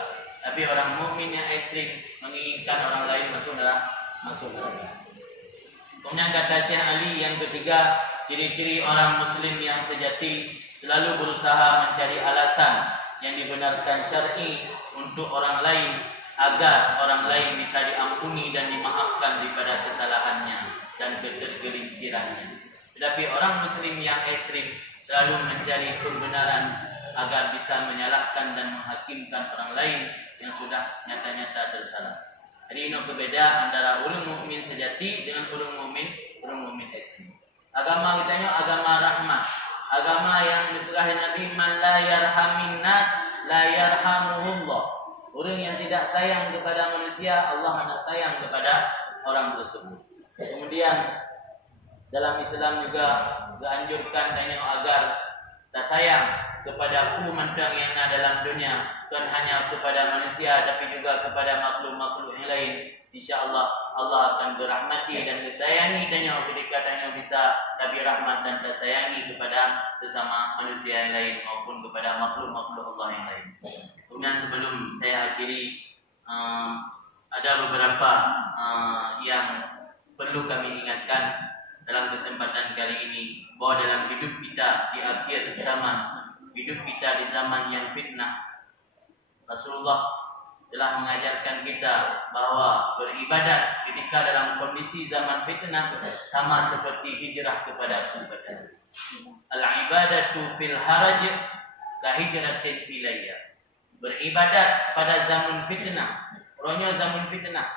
tapi orang mukmin yang ekstrim menginginkan orang lain masuk neraka. Kemudian kata Syekh Ali yang ketiga, ciri-ciri orang muslim yang sejati selalu berusaha mencari alasan yang dibenarkan syar'i untuk orang lain agar orang lain bisa diampuni dan dimaafkan daripada kesalahannya dan ketergelincirannya. Tetapi orang muslim yang ekstrim selalu mencari kebenaran agar bisa menyalahkan dan menghakimkan orang lain yang sudah nyata-nyata bersalah. Jadi ini berbeda antara ulun mukmin sejati dengan ulun mukmin ekstrim. Agama kita ini agama rahmah, agama yang diberikan Nabi, man la yarhamin nas la yarhamuhullah. Orang yang tidak sayang kepada manusia, Allah hendak sayang kepada orang tersebut. Kemudian dalam Islam juga dianjurkan agar tak sayang kepada mandang yang ada dalam dunia, bukan hanya kepada manusia tapi juga kepada makhluk-makhluk yang lain. InsyaAllah Allah akan berahmati dan disayangi tanya ketika tanya bisa tapi rahmat dan tersayangi kepada sesama manusia yang lain maupun kepada makhluk-makhluk Allah yang lain. Kemudian sebelum saya akhiri, ada beberapa yang perlu kami ingatkan dalam kesempatan kali ini, bahwa dalam hidup kita di akhir zaman, hidup kita di zaman yang fitnah, Rasulullah telah mengajarkan kita bahwa beribadat ketika dalam kondisi zaman fitnah sama seperti hijrah kepada kebenaran. Al-ibadatu fil haraj ka hijratin filayya. Beribadat pada zaman fitnah, orangnya zaman fitnah,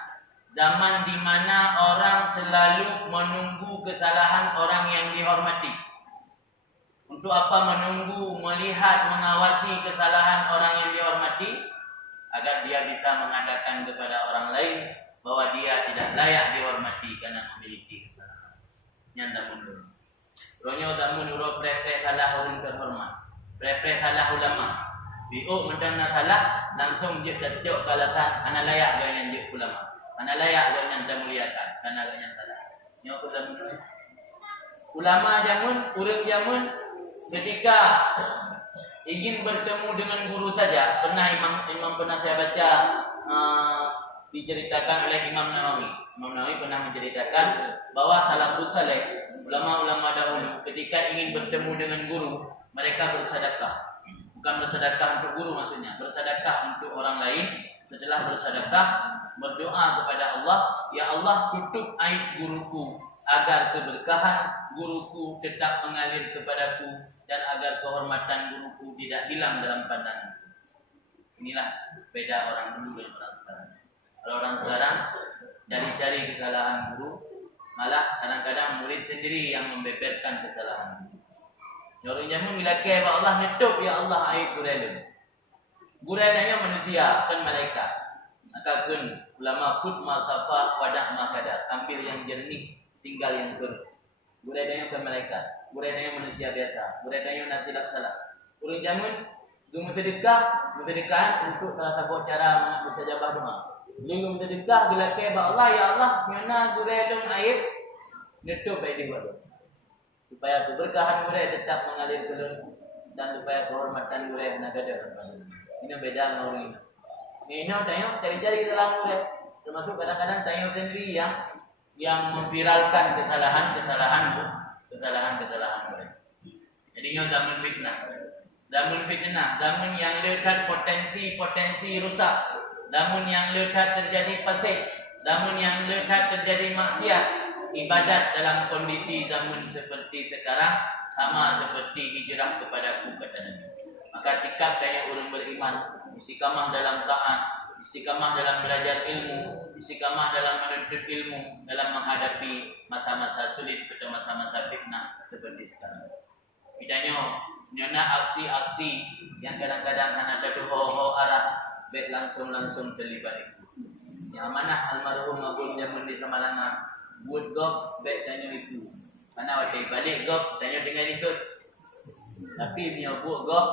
zaman di mana orang selalu menunggu kesalahan orang yang dihormati. Untuk apa menunggu, melihat, mengawasi kesalahan orang yang dihormati? Agar dia bisa mengatakan kepada orang lain bahwa dia tidak layak dihormati karena memiliki kesalahan. Nyanda mundur. Orangnya zaman dulu prepare salah orang terhormat, prepare salah ulama. Biuk mendengar salah, langsung dia tertiuk ke alasan anak layak dengan dia ulama, anak layak dengan dia muliakan karena agaknya salah. Ini aku zaman dulu. Ulama zaman, orang zaman ketika ingin bertemu dengan guru saja, pernah imam pernah saya baca diceritakan oleh Imam Nawawi. Imam Nawawi pernah menceritakan bahwa salafus saleh, ulama-ulama dahulu ketika ingin bertemu dengan guru, mereka bersedekah. Bukan bersedekah untuk guru maksudnya, bersedekah untuk orang lain. Setelah bersedekah, berdoa kepada Allah, ya Allah tutup aib guruku agar keberkahan guruku tetap mengalir kepadaku dan agar kehormatan guruku tidak hilang dalam pandanganku. Inilah beda orang dulu dengan orang sekarang. Kalau orang sekarang cari-cari kesalahan guru, malah kadang-kadang murid sendiri yang membeberkan kesalahan guru. Orang jamu bila ke Allah nutup ya Allah aib guru. Guru hanya manusia, kan malaikat. Maka kun ulama kut masafa wadah makadar, ambil yang jernih, tinggal yang keruh. Guru hanya bukan malaikat, guru hanya manusia biasa, guru hanya nasilap salah. Orang jamun sedekah untuk salah satu cara mustajabah doa. Belum sedekah bila ke Allah ya Allah, nyana guru dong aib nutup baik dibuat. Supaya keberkahan guru tetap mengalir keluar dan supaya kehormatan guru nagada. Ini beda dengan orang ini. Ini tanya cari-cari kesalahan guru, termasuk kadang-kadang tanya sendiri yang memviralkan kesalahan guru. Jadi ini zaman fitnah. Zaman yang lekat potensi rusak, zaman yang lekat terjadi fasik, zaman yang lekat terjadi maksiat. Ibadat dalam kondisi zaman seperti sekarang sama seperti hijrah kepadaku kata Nabi. Maka sikap kayak orang beriman, istiqamah dalam taat, istiqamah dalam belajar ilmu, istiqamah dalam menuntut ilmu, dalam menghadapi masa-masa sulit atau masa-masa fitnah seperti sekarang. Bidanya nyona aksi-aksi yang kadang-kadang hanya ada ho arah, baik langsung terlibat itu. Yang mana almarhum abul jamun di semalam buat gop baik tanya itu. Mana waktu balik gop tanya dengan ikut. Tapi punya buat gop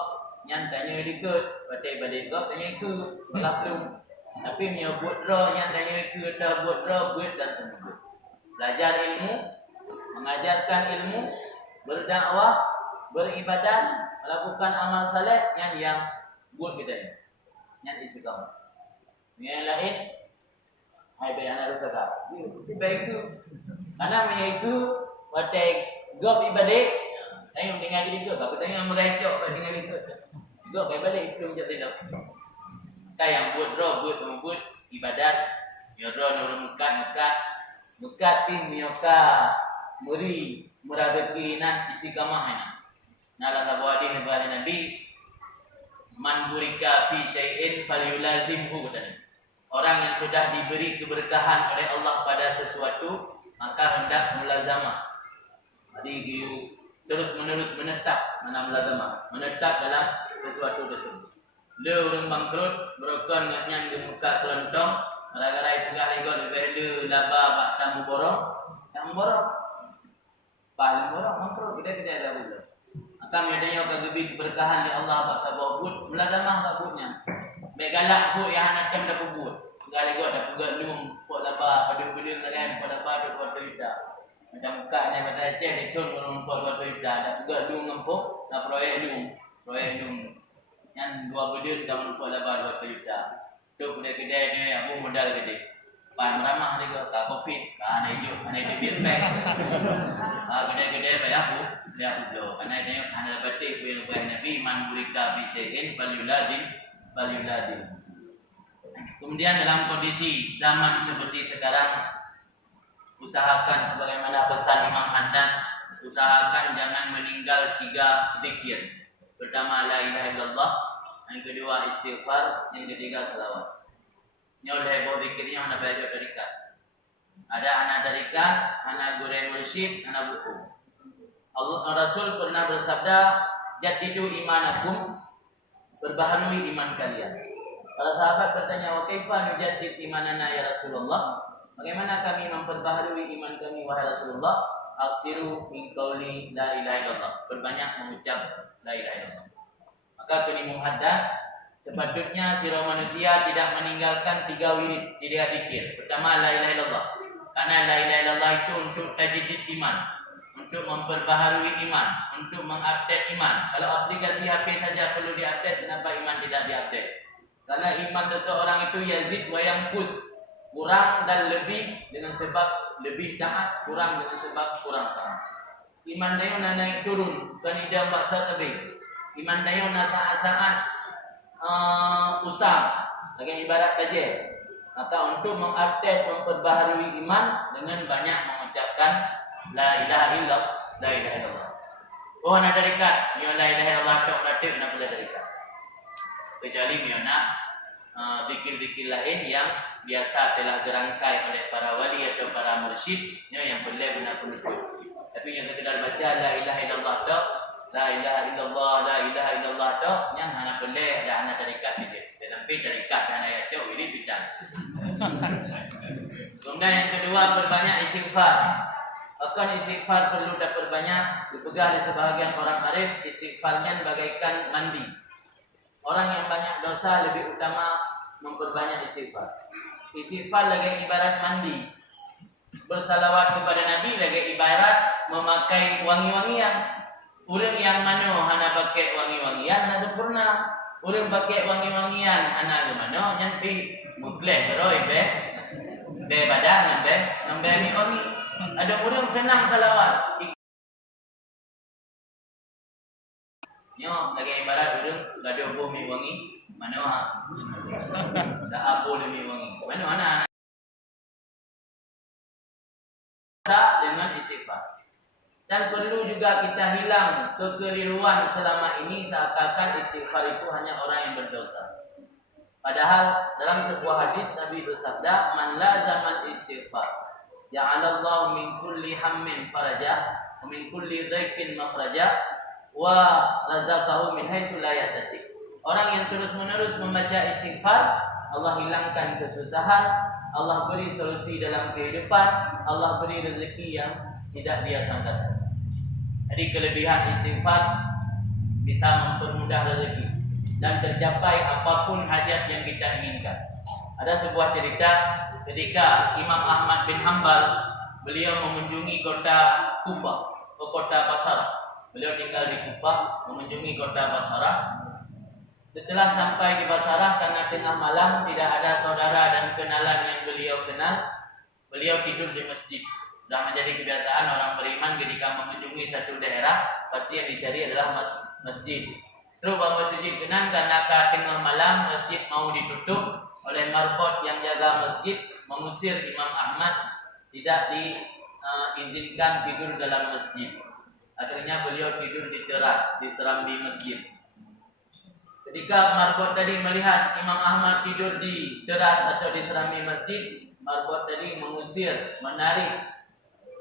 yang tanya ikut. Waktu balik gop tanya ikut. Belum. Tapi punya buat roh yang tanya ikut dah buat roh buat dan semua. Belajar ilmu, mengajarkan ilmu, berdakwah, beribadah, melakukan amal saleh yang buat kita ini. Yang istiqamah. Yang lain hai baik anak rusak. Baik itu. Karena itu waktu gop ibadah, tanya dengan diri tu, aku tanya meracok dengan diri tu. Gop ibadah itu macam tidak. Kita yang buat roh, buat ibadat, ya roh nurul mukat tim nyoka muri murabeki nan istiqamah ini. Nala tabawadi nebara Nabi man burika fi syai'in falyulazimhu katanya. Orang yang sudah diberi keberkahan oleh Allah pada sesuatu, maka hendak mulazamah. Jadi terus menerus menetap dalam sesuatu tersebut. Le orang bangkrut, berokon ngatnya di muka kelontong, gara-gara itu gak ligot lebih le laba bak tamu borong, paling borong bangkrut kita ada dulu. Maka medanya kagbi keberkahan di Allah bak sabut, mulazamah kabutnya. Begalak bu yang anak kem dapat buat. Gak ligot dapat gak lum, pot laba, pada-pada kalian, pot laba, pot kita. Macam mukanya pada Aceh itu merumput pot kita, dapat gak lum ngempuk, dah proyek lum. Yang 2 bedil kita merumput laba 2 juta. Tu kedai-kedai ni aku modal gede. Pan ramah ni ke Covid, ana hidup biar baik. Kedai-kedai bayar aku, dia aku belum. Ana tengok ana batik kuih Nabi man burika bi syai'in falyuladin. Kemudian dalam kondisi zaman seperti sekarang, usahakan sebagaimana pesan Imam Hamdan, usahakan jangan meninggal 3 zikir. Pertama la ilaha illallah, yang kedua istighfar, yang ketiga salawat. Ini oleh bawa zikirnya anak belajar tarikat. Ada anak tarikat, anak guru mursyid, anak buku. Allah Rasul pernah bersabda, jadidu imanakum, perbaharui iman kalian. Para sahabat bertanya, wa kaifa nujaddid imanana ya Rasulullah? Bagaimana kami memperbaharui iman kami wahai Rasulullah? Aksiru min qauli la ilaha illallah. Berbanyak mengucap la ilaha illallah. Maka kini muhaddad, sepatutnya sirah manusia tidak meninggalkan 3 wirid, 3 zikir. Pertama la ilaha illallah. Karena la ilaha illallah itu untuk tajdid iman, untuk memperbaharui iman, untuk mengupdate iman. Kalau aplikasi HP saja perlu diupdate, kenapa iman tidak diupdate? Karena iman seseorang itu yazid wa yanqus, kurang dan lebih dengan sebab lebih taat, kurang dengan sebab kurang taat. Iman dayo na naik turun, bukan ida baksa tabi. Iman dayo na saat-saat usang, lagi ibarat saja. Maka untuk mengupdate, memperbaharui iman dengan banyak mengucapkan la ilaha illallah. Oh, nak tarikat, ni la ilaha illallah tak mati nak boleh tarikat. Kecuali miona zikir-zikir lain yang biasa telah dirangkai oleh para wali atau para mursyid yang boleh guna penutup. Tapi yang sekedar baca la ilaha illallah tu, la ilaha illallah tu yang hanya boleh ada anak tarikat saja. Tetapi tarikat dan ayat tu ini bidang. Kemudian yang kedua, berbanyak istighfar. Akan istighfar perlu diperbanyak, dipegang oleh sebahagian orang arif. Istighfarnya bagaikan mandi. Orang yang banyak dosa lebih utama memperbanyak istighfar. Istighfar lagi ibarat mandi. Bersalawat kepada Nabi lagi ibarat memakai wangi-wangian. Orang yang mana hana pakai wangi-wangian hana sempurna. Orang pakai wangi-wangian hana mana yang pi mukleh teroi be badan ngambe wangi. Ada orang senang salawat. Nyo lagi ibarat orang gaduh bumi wangi mana ha? Dah apa demi wangi. Mana dengan istighfar. Dan perlu juga kita hilang kekeliruan selama ini seakan-akan istighfar itu hanya orang yang berdosa. Padahal dalam sebuah hadis Nabi bersabda, "Man lazamal istighfar, ja'alallahu min kulli hammin faraja, wa min kulli dhaikin makhraja, wa razaqahu min haitsu la yahtasib." Orang yang terus-menerus membaca istighfar, Allah hilangkan kesusahan, Allah beri solusi dalam kehidupan, Allah beri rezeki yang tidak dia sangka. Jadi kelebihan istighfar bisa mempermudah rezeki dan tercapai apapun hajat yang kita inginkan. Ada sebuah cerita ketika Imam Ahmad bin Hanbal, beliau mengunjungi kota Kufah, kota Basrah. Beliau tinggal di Kufah, mengunjungi kota Basrah. Setelah sampai di Basrah, karena tengah malam tidak ada saudara dan kenalan yang beliau kenal, beliau tidur di masjid. Sudah menjadi kebiasaan orang beriman ketika mengunjungi satu daerah, pasti yang dicari adalah masjid. Terus masjid kenan karena tengah malam masjid mau ditutup oleh marbot yang jaga masjid, mengusir Imam Ahmad, tidak diizinkan tidur dalam masjid. Akhirnya beliau tidur di teras, di serambi masjid. Ketika marbot tadi melihat Imam Ahmad tidur di teras atau di serambi masjid, marbot tadi mengusir, menarik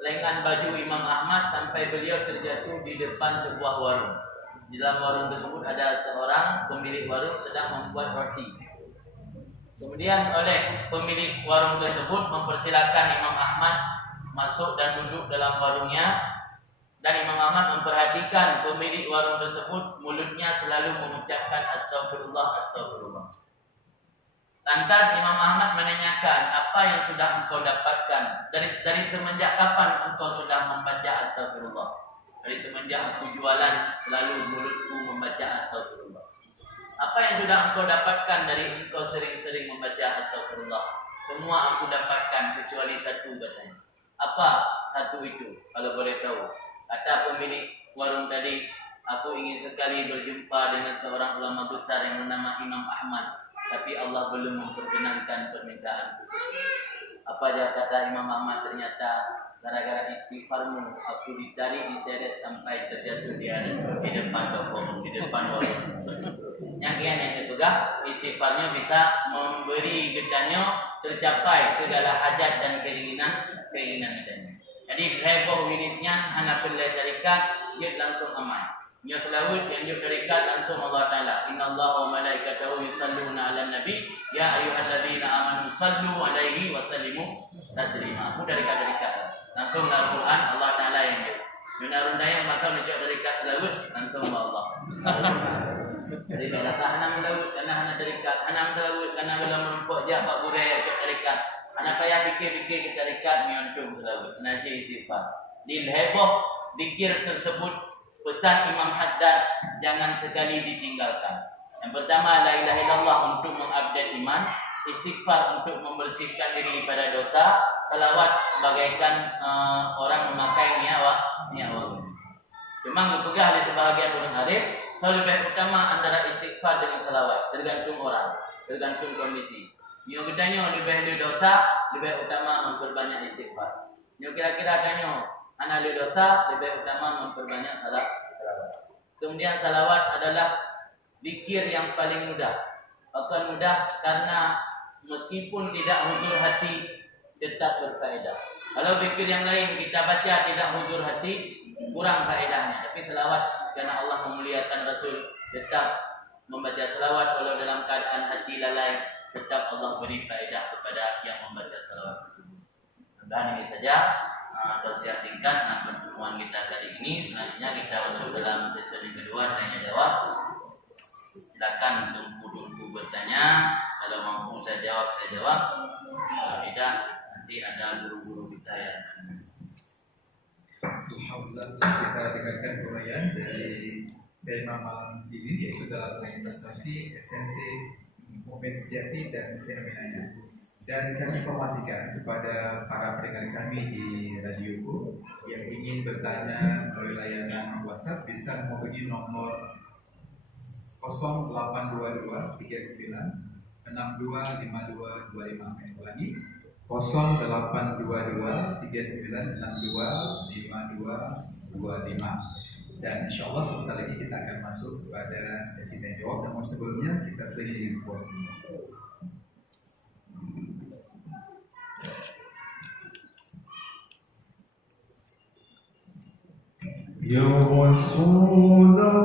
lengan baju Imam Ahmad sampai beliau terjatuh di depan sebuah warung. Di dalam warung tersebut ada seorang pemilik warung sedang membuat roti. Kemudian oleh pemilik warung tersebut mempersilakan Imam Ahmad masuk dan duduk dalam warungnya. Dan Imam Ahmad memperhatikan pemilik warung tersebut mulutnya selalu mengucapkan astagfirullah, astagfirullah. Lantas Imam Ahmad menanyakan, apa yang sudah engkau dapatkan? Dari semenjak kapan engkau sudah membaca astagfirullah? Dari semenjak aku jualan selalu mulutku membaca astagfirullah. Apa yang sudah engkau dapatkan dari engkau sering-sering membaca astagfirullah? Semua aku dapatkan kecuali satu katanya. Apa satu itu? Kalau boleh tahu. Kata pemilik warung tadi, aku ingin sekali berjumpa dengan seorang ulama besar yang bernama Imam Ahmad. Tapi Allah belum memperkenankan permintaanku. Apa dia kata Imam Ahmad, ternyata gara-gara istighfarmu aku ditarik, diseret sampai terjatuh di depan toko, di depan warung. Yang juga istighfarnya bisa memberi gedanya tercapai segala hajat dan keinginan kita. Jadi heboh wiridnya hana pilih tarikat, dia langsung aman. Nya selawat yang diberikan langsung Allah Ta'ala. Inna Allah wa malaikatahu yusalluna ala nabi. Ya ayuhalladzina amanu sallu alaihi wa sallimu taslima. Itu dari kata-kata. Langsung Al-Quran Allah Ta'ala yang dia. Yunarun daya maka menjawab dari kata selawat langsung Allah. Jadi kata hana selawat karena hana terikat. Hana selawat karena belum menumpuk jabak budaya untuk terikat. Hana payah fikir-fikir kita terikat ni untuk selawat. Najib sifat. Di heboh dikir tersebut pesan Imam Haddad jangan sekali ditinggalkan. Yang pertama, la ilaha illallah untuk mengupdate iman, istighfar untuk membersihkan diri daripada dosa, salawat bagaikan orang memakai nyawa. Memang dipegang oleh sebahagian ulama hadis, lebih utama antara istighfar dengan salawat, tergantung orang, tergantung kondisi. Yang bedanya lebih dosa, lebih utama memperbanyak istighfar. Yang kira-kira tanya anak dosa lebih utama memperbanyak salawat. Kemudian salawat adalah zikir yang paling mudah. Akan mudah karena meskipun tidak huzur hati tetap berfaedah. Kalau zikir yang lain kita baca tidak huzur hati kurang faedahnya. Tapi salawat karena Allah memuliakan Rasul tetap membaca salawat walau dalam keadaan hati lalai tetap Allah beri faedah kepada yang membaca salawat tersebut. Dan ini saja dosia singkat pertemuan kita kali ini. Selanjutnya kita masuk dalam sesi kedua tanya jawab. Silakan tunggu bertanya. Kalau mampu saya jawab. Kalau tidak nanti ada guru-guru kita yang Alhamdulillah kita dengarkan uraian dari tema malam ini, yaitu dalam investasi esensi momen sejati dan fenomenanya. Dan kami informasikan kepada para pendengar kami di radioku yang ingin bertanya melalui layanan WhatsApp bisa menghubungi nomor 0822 39 625225 lagi 0822 39 625225. Dan insya Allah sebentar lagi kita akan masuk kepada sesi tanya jawab. Namun sebelumnya kita selingi dengan sebuah senyum. Ya Rasulullah,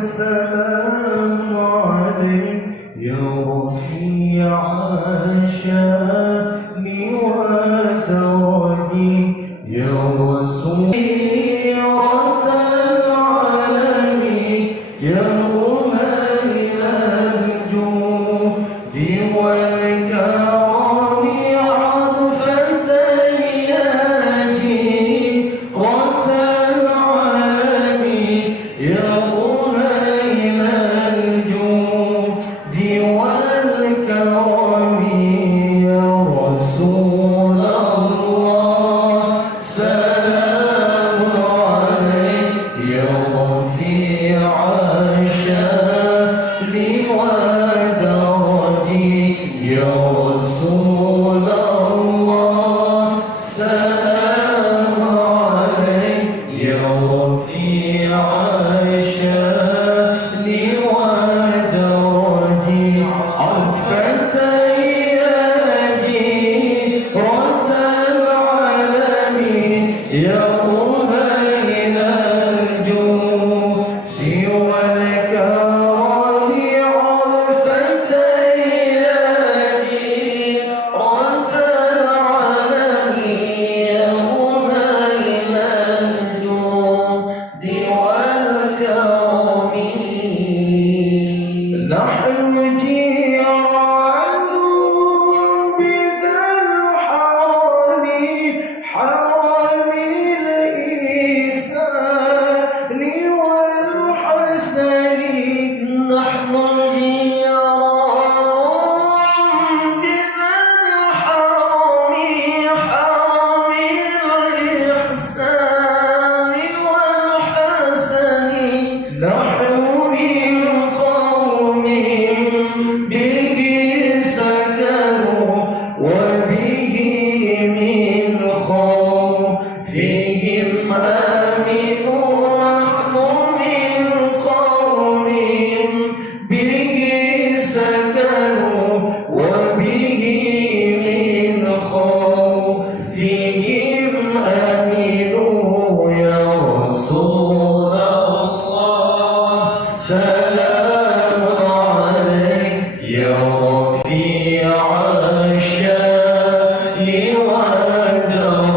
salam alaik يا رفيع الشان والدرج يا رسول العالم يا مهيل الجود والكرم عرفة ياجي رة العالم يا مهيل الجود والكرم يا رسول الله سلام عليك يا رفيع الشان والدرج يا رسول الله سلام عليك يا رفيع الشان والدرج عطفة ياجي رة العالم يا مهيل الجود والكرم عطفة ياجي رة العالم يا مهيل الجود والكرم نحن جيران بذا الحرم حرم الإحسان والحسن نحن جيران بذا الحرم حرم الإحسان والحسن نحن من قوم به سكنوا وبه من خوفهم آمنوا نحن من قوم به سكنوا وبه من خوفهم آمنوا يا رسول الله